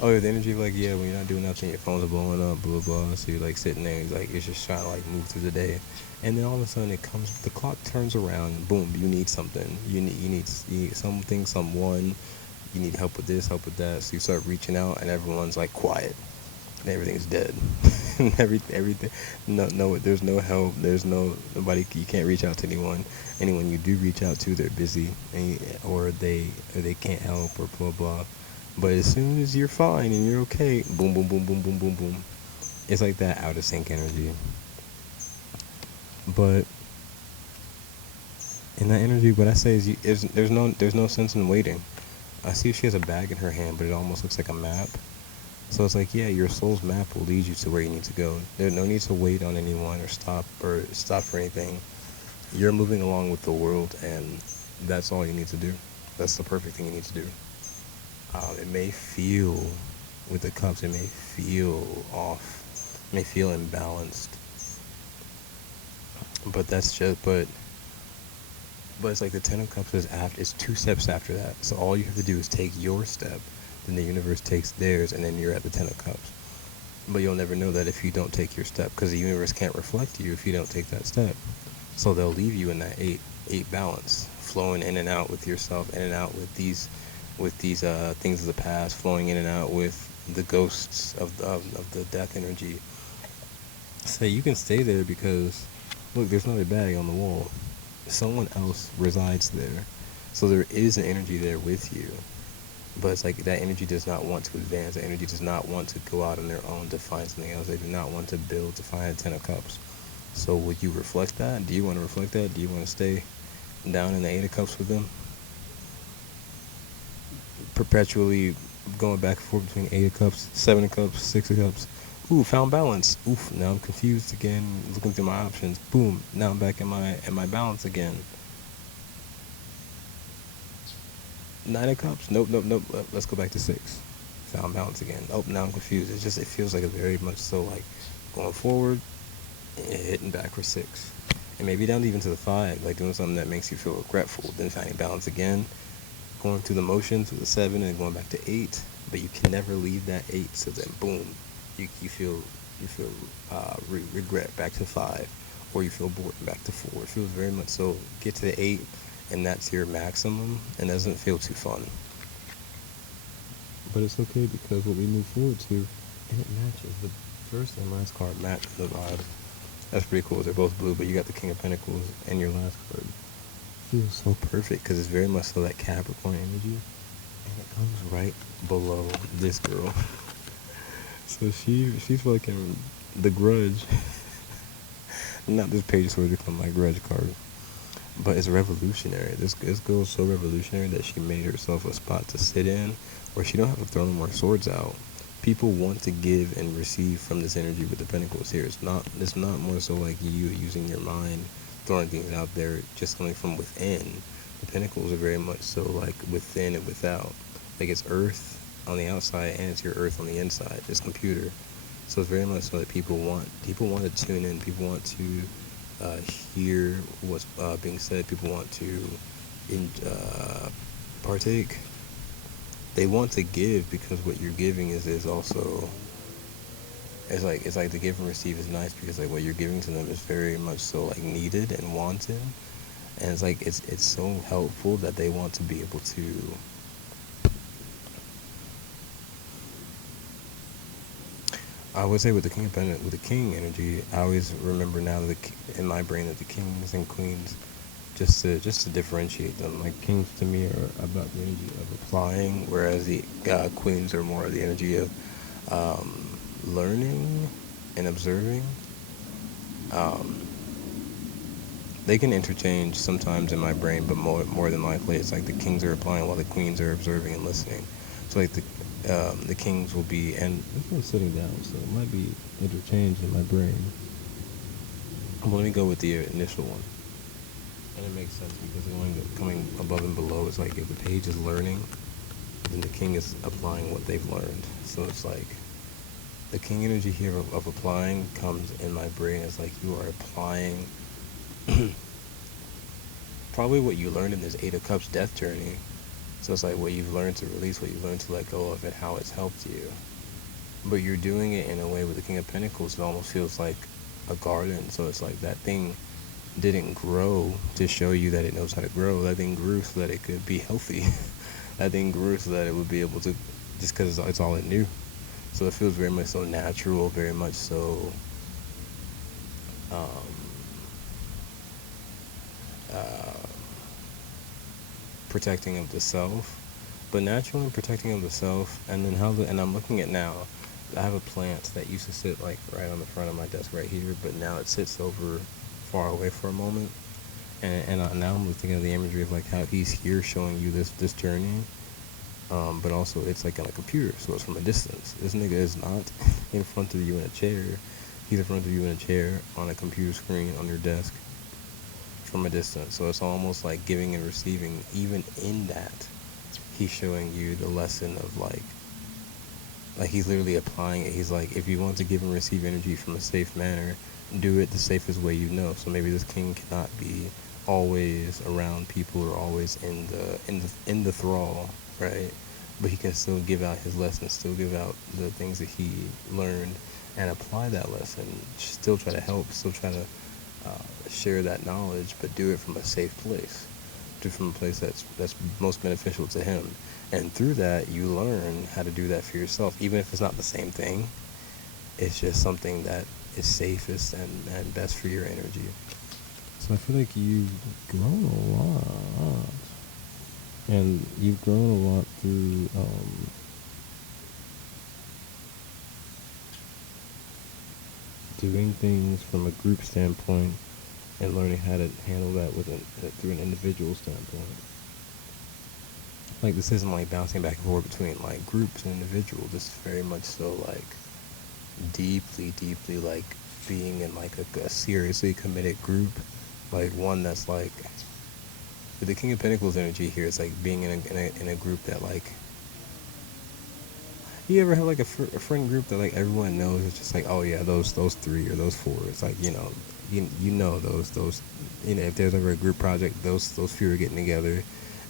Oh, yeah, the energy of like, yeah, when you're not doing nothing, your phones are blowing up, blah, blah. So you're like sitting there, like, it's just trying to like move through the day. And then all of a sudden the clock turns around, and boom, you need something. You need something, someone. You need help with this, help with that. So you start reaching out, and everyone's like quiet. And everything's dead. And everything, no, there's no help. There's nobody. You can't reach out to anyone. Anyone you do reach out to, they're busy, or they can't help, or blah blah. But as soon as you're fine and you're okay, boom, boom, boom, boom, boom, boom, boom. It's like that out of sync energy. But in that energy, what I say is, there's no sense in waiting. I see she has a bag in her hand, but it almost looks like a map. So it's like, yeah, your soul's map will lead you to where you need to go. There's no need to wait on anyone or stop for anything. You're moving along with the world, and that's all you need to do. That's the perfect thing you need to do. It may feel, with the cups, it may feel off, it may feel imbalanced, but it's like the Ten of Cups is 2 steps after that. So all you have to do is take your step, then the universe takes theirs, and then you're at the Ten of Cups. But you'll never know that if you don't take your step, because the universe can't reflect you if you don't take that step. So they'll leave you in that eight balance, flowing in and out with yourself, in and out with these things of the past, flowing in and out with the ghosts of the death energy. So you can stay there because, look, there's another bag on the wall. Someone else resides there. So there is an energy there with you. But it's like that energy does not want to advance. That energy does not want to go out on their own to find something else. They do not want to build to find a Ten of Cups. So would you reflect that? Do you want to reflect that? Do you want to stay down in the Eight of Cups with them? Perpetually going back and forth between Eight of Cups, Seven of Cups, Six of Cups. Ooh, found balance. Oof, now I'm confused again, looking through my options. Boom, now I'm back in my balance again. Nine of Cups? Nope. Let's go back to Six. Found balance again. Oh, now I'm confused. It feels like a very much so like going forward and hitting back for Six. And maybe down even to the Five, like doing something that makes you feel regretful, then finding balance again, going through the motions with the Seven and going back to Eight, but you can never leave that Eight, so then boom, you feel regret back to Five, or you feel bored back to Four. It feels very much so get to the Eight, and that's your maximum, and doesn't feel too fun. But it's okay, because what we move forward to, and it matches. The first and last card match the vibe. That's pretty cool. They're both blue, but you got the King of Pentacles and your last card. Feels so perfect, because it's very much so that Capricorn energy, and it comes right below this girl. So she's fucking the Grudge. Not this Page of Swords become my Grudge card, but it's revolutionary. This girl is so revolutionary that she made herself a spot to sit in where she don't have to throw no more swords out. People want to give and receive from this energy with the Pentacles here. It's not more so like you using your mind, throwing things out there, just coming from within. The Pentacles are very much so like within and without. Like it's earth on the outside and it's your earth on the inside, this computer. So it's very much so that people want to tune in, people want to hear what's being said, people want to partake. They want to give, because what you're giving is also, it's like the give and receive is nice, because like what you're giving to them is very much so like needed and wanted, and it's like it's so helpful that they want to be able to I would say with the with the king energy, I always remember now that in my brain that the kings and queens, just to differentiate them. Like kings to me are about the energy of applying, whereas the queens are more of the energy of learning and observing. Um, they can interchange sometimes in my brain, but more than likely, it's like the kings are applying while the queens are observing and listening. So like the kings will be, and this one's sitting down, so it might be interchanged in my brain. But let me go with the initial one. And it makes sense because the one coming above and below is like if the page is learning, then the king is applying what they've learned. So it's like the king energy here of applying comes in my brain as like you are applying probably what you learned in this Eight of Cups death journey. So it's like what you've learned to release, what you've learned to let go of, and how it's helped you. But you're doing it in a way with the King of Pentacles. It almost feels like a garden. So it's like that thing didn't grow to show you that it knows how to grow. That thing grew so that it could be healthy. That thing grew so that it would be able to, just because it's all it knew. So it feels very much so natural, very much so um, uh, protecting of the self, but natural and protecting of the self. And then and I'm looking at now, I have a plant that used to sit like right on the front of my desk right here, but now it sits over far away for a moment. And now I'm thinking of the imagery of like how he's here showing you this journey, but also it's like on a computer, so it's from a distance. This nigga is not in front of you in a chair. He's in front of you in a chair on a computer screen on your desk from a distance. So it's almost like giving and receiving. Even in that, he's showing you the lesson of like he's literally applying it. He's like, if you want to give and receive energy from a safe manner, do it the safest way you know. So maybe this king cannot be always around people or always in the thrall, right? But he can still give out his lessons, still give out the things that he learned, and apply that lesson. Still try to help, still try to share that knowledge, but do it from a safe place. Do it from a place that's most beneficial to him. And through that, you learn how to do that for yourself, even if it's not the same thing. It's just something that is safest and best for your energy. So I feel like you've grown a lot. And you've grown a lot through doing things from a group standpoint and learning how to handle that through an individual standpoint. Like this isn't like bouncing back and forth between like groups and individuals. This is very much so like deeply like being in like a seriously committed group, like one that's like with the King of Pentacles energy here. It's like being in a group that like, you ever have like a friend group that like everyone knows? It's just like, oh yeah, those three or those four. It's like, you know those if there's ever a group project, those few are getting together.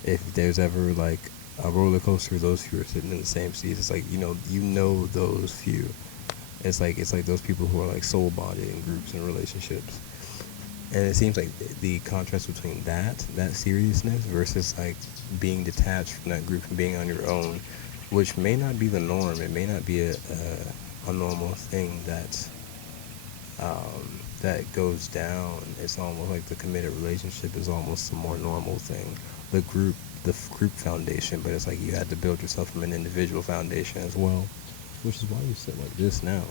If there's ever like a roller coaster, those few are sitting in the same seats. It's like, you know those few. It's like those people who are like soul bonded in groups and relationships. And it seems like the contrast between that seriousness versus like being detached from that group and being on your own, which may not be the norm. It may not be a normal thing that goes down. It's almost like the committed relationship is almost a more normal thing. The group foundation, but it's like you had to build yourself from an individual foundation as well, which is why you sit like this now.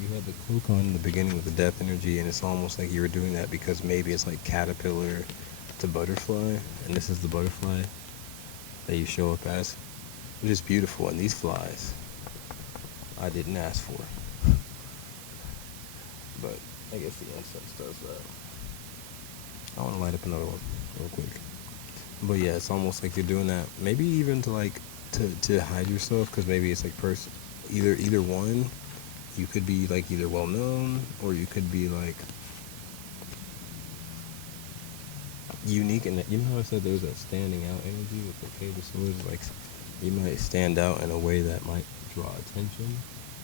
You had the cloak on in the beginning with the death energy, and it's almost like you were doing that because maybe it's like caterpillar to butterfly, and this is the butterfly that you show up as, which is beautiful. And these flies, I didn't ask for, but I guess the incense does that. I want to light up another one real quick. But yeah, it's almost like you're doing that. Maybe even to like to hide yourself, because maybe it's like either one. You could be like either well known, or you could be like unique. And you know how I said there's that standing out energy with the Page of Swords. Like you might stand out in a way that might draw attention,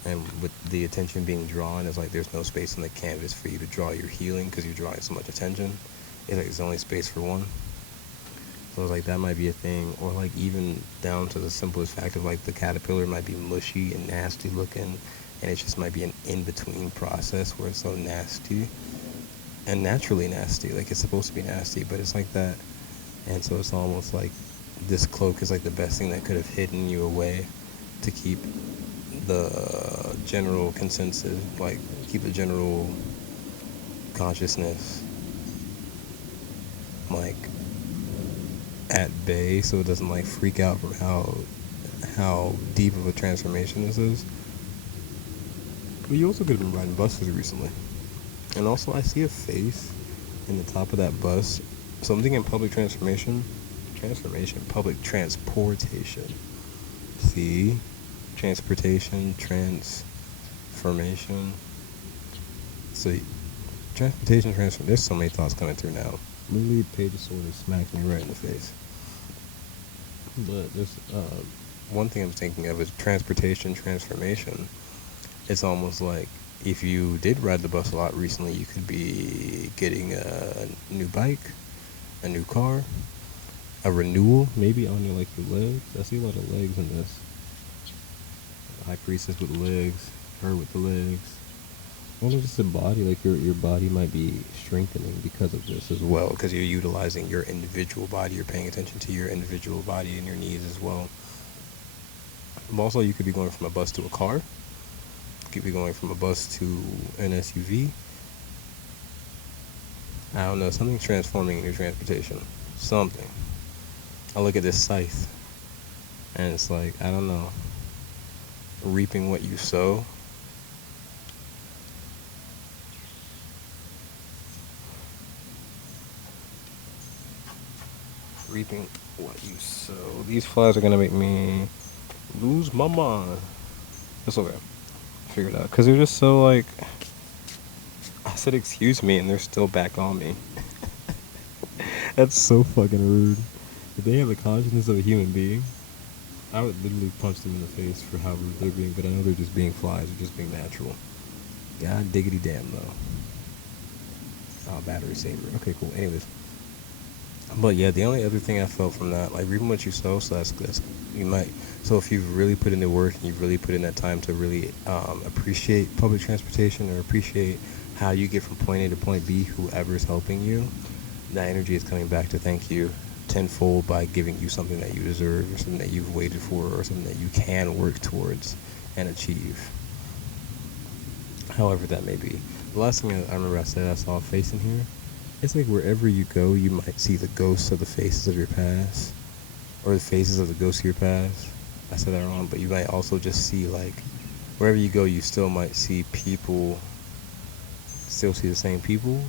and with the attention being drawn, it's like there's no space on the canvas for you to draw your healing because you're drawing so much attention. It's like there's only space for one. So it's like that might be a thing, or like even down to the simplest fact of like the caterpillar might be mushy and nasty looking, and it just might be an in-between process where it's so nasty and naturally nasty, like it's supposed to be nasty, but it's like that. And so it's almost like this cloak is like the best thing that could have hidden you away to keep the general consensus, like keep the general consciousness like at bay, so it doesn't like freak out from how deep of a transformation this is. But you also could have been riding buses recently, and also I see a face in the top of that bus. So I'm thinking public public transportation. See, transportation, transformation. So transportation, transformation. There's so many thoughts coming through now. Literally, the page sort of smacked me right in the face. But there's one thing I'm thinking of is transportation, transformation. It's almost like if you did ride the bus a lot recently, you could be getting a new bike, a new car, a renewal, maybe on your legs. I see a lot of legs in this. High priestess with legs, her with the legs. Or just the body, like your body might be strengthening because of this as well, because you're utilizing your individual body. You're paying attention to your individual body and your needs as well. Also, you could be going from a bus to a car. You could be going from a bus to an SUV. I don't know, something's transforming in your transportation. Something. I look at this scythe, and it's like, I don't know, reaping what you sow. Reaping what you sow. These flies are gonna make me lose my mind. It's okay. Figure it out. Because they're just so like, I said excuse me and they're still back on me. That's so fucking rude. If they have the consciousness of a human being, I would literally punch them in the face for how rude they're being, but I know they're just being flies, they're just being natural. God diggity damn though. Oh, battery saver. Okay, cool. Anyways. But yeah, the only other thing I felt from that, like reaping what you sow, so that's you might. So if you've really put in the work and you've really put in that time to really appreciate public transportation or appreciate how you get from point A to point B, whoever's helping you, that energy is coming back to thank you tenfold by giving you something that you deserve or something that you've waited for or something that you can work towards and achieve. However that may be. The last thing I remember I said I saw a face in here. It's like wherever you go, you might see the ghosts of the faces of your past, or the faces of the ghosts of your past. I said that wrong, but you might also just see, like, wherever you go, you still might see people, still see the same people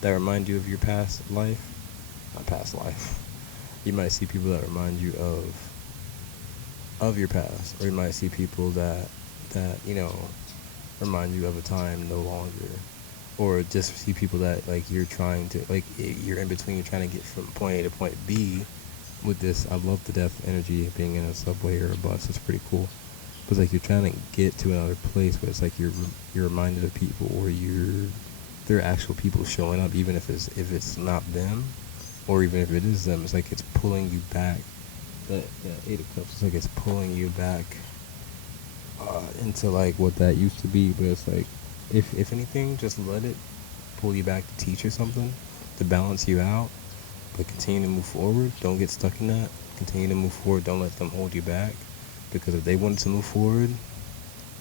that remind you of your past life. Not past life. You might see people that remind you of your past, or you might see people that remind you of a time no longer. Or just see people that, like, you're trying to, like, you're in between, you're trying to get from point A to point B with this. I love the death energy being in a subway or a bus. It's pretty cool. But, like, you're trying to get to another place where it's like you're reminded of people, or there are actual people showing up, even if it's not them, or even if it is them. It's like it's pulling you back. That Eight of Cups, it's like it's pulling you back into, like, what that used to be. But it's like, if anything, just let it pull you back to teach you something, to balance you out, but continue to move forward. Don't get stuck in that. Continue to move forward. Don't let them hold you back, because if they wanted to move forward,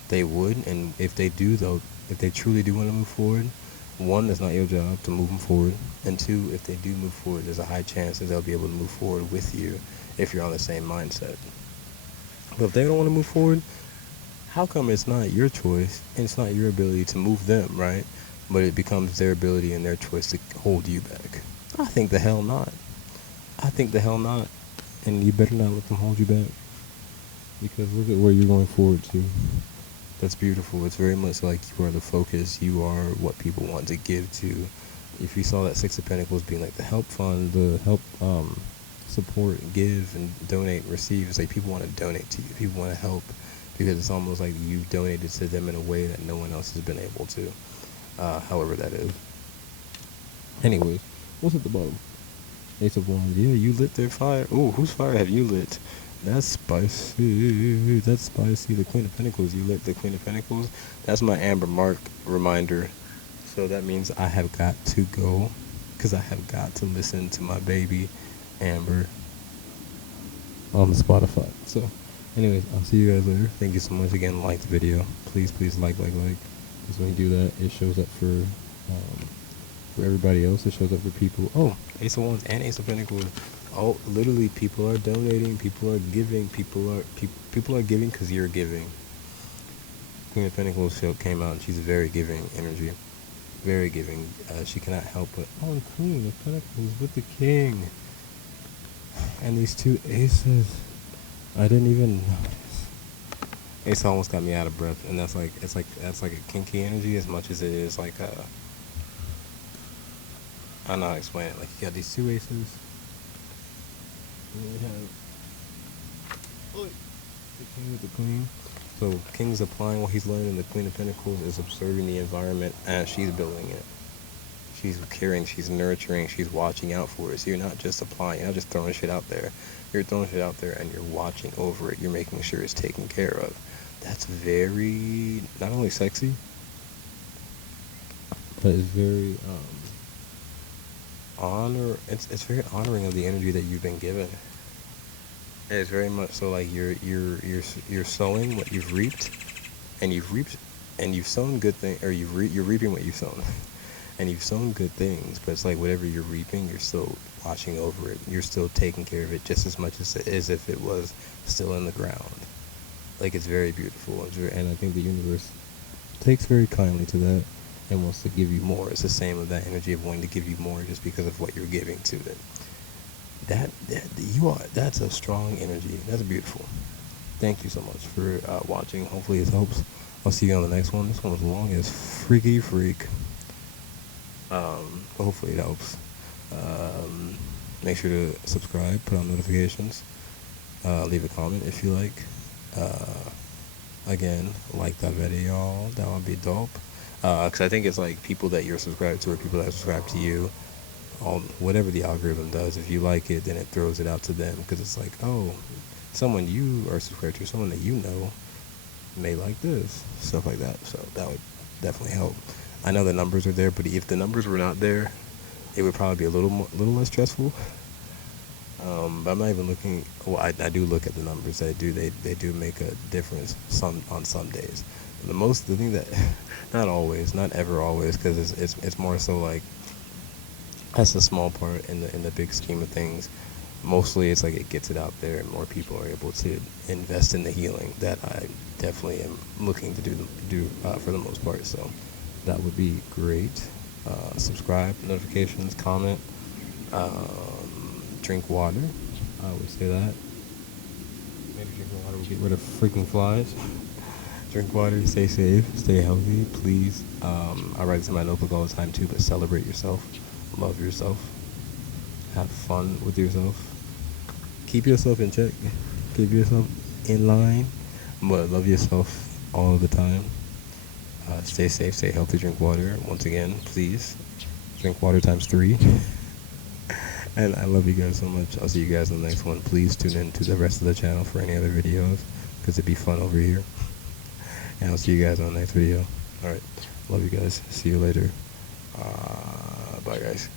they would. And if they do, though, if they truly do want to move forward, one, it's not your job to move them forward, and two, if they do move forward, there's a high chance that they'll be able to move forward with you if you're on the same mindset. But if they don't want to move forward, how come it's not your choice and it's not your ability to move them, right? But it becomes their ability and their choice to hold you back? I think the hell not. I think the hell not. And you better not let them hold you back, because look at where you're going forward to. That's beautiful. It's very much like you are the focus. You are what people want to give to. If you saw that Six of Pentacles being like the help fund, the help support, give, and donate and receive, it's like people want to donate to you. People want to help, because it's almost like you've donated to them in a way that no one else has been able to, however that is. Anyways, what's at the bottom? Ace of Wands. Yeah, you lit their fire. Oh, whose fire have you lit? That's spicy. That's spicy. The Queen of Pentacles. You lit the Queen of Pentacles. That's my Amber Mark reminder. So that means I have got to go, because I have got to listen to my baby Amber on Spotify. So, anyways, I'll see you guys later. Thank you so much again. Like the video. Please, please like. Because when you do that, it shows up for everybody else. It shows up for people. Oh, Ace of Wands and Ace of Pentacles. Oh, literally, people are donating. People are giving. People are giving because you're giving. Queen of Pentacles came out, and she's very giving energy. Very giving. She cannot help but, oh, Queen of Pentacles with the King. And these two aces. I didn't even notice. Ace almost got me out of breath, and that's like a kinky energy as much as it is like a, I don't know how to explain it. Like, you got these two aces, and then you have the King with the Queen. So King's applying what he's learning. The Queen of Pentacles is observing the environment as she's building it. She's caring, she's nurturing, she's watching out for it. So you're not just applying, you're not just throwing shit out there. You're throwing shit out there and you're watching over it. You're making sure it's taken care of. That's very, not only sexy, but it's very it's very honoring of the energy that you've been given. It's very much so like you're sowing what you've reaped, and you've sown good things, or you're reaping what you've sown. And you've sown good things, but it's like whatever you're reaping, you're still watching over it. You're still taking care of it just as much as if it was still in the ground. Like, it's very beautiful. And I think the universe takes very kindly to that and wants to give you more. It's the same with that energy of wanting to give you more just because of what you're giving to it. That's a strong energy. That's beautiful. Thank you so much for watching. Hopefully it helps. I'll see you on the next one. This one was long as freaky freak. Hopefully it helps. Make sure to subscribe, put on notifications, leave a comment if you like. Again, like that video, that would be dope. Because I think it's like people that you're subscribed to or people that subscribe to you, whatever the algorithm does, if you like it, then it throws it out to them, because it's like, oh, someone you are subscribed to, someone that you know may like this, stuff like that. So that would definitely help. I know the numbers are there, but if the numbers were not there, it would probably be a little less stressful. But I'm not even looking. Well, I do look at the numbers. They do make a difference on some days. The thing that, not always, not ever always, because it's more so like, that's a small part in the big scheme of things. Mostly it's like it gets it out there and more people are able to invest in the healing that I definitely am looking to do for the most part. So that would be great. Subscribe, notifications, comment, drink water. I always say that. Maybe drinking water will get rid of freaking flies. Drink water, stay safe, stay healthy, please. I write this in my notebook all the time too, but celebrate yourself, love yourself, have fun with yourself, keep yourself in check, keep yourself in line, but love yourself all the time. Stay safe, stay healthy, drink water. Once again, please, drink water times 3. And I love you guys so much. I'll see you guys in the next one. Please tune in to the rest of the channel for any other videos, because it'd be fun over here. And I'll see you guys on the next video. Alright, love you guys. See you later. Bye guys.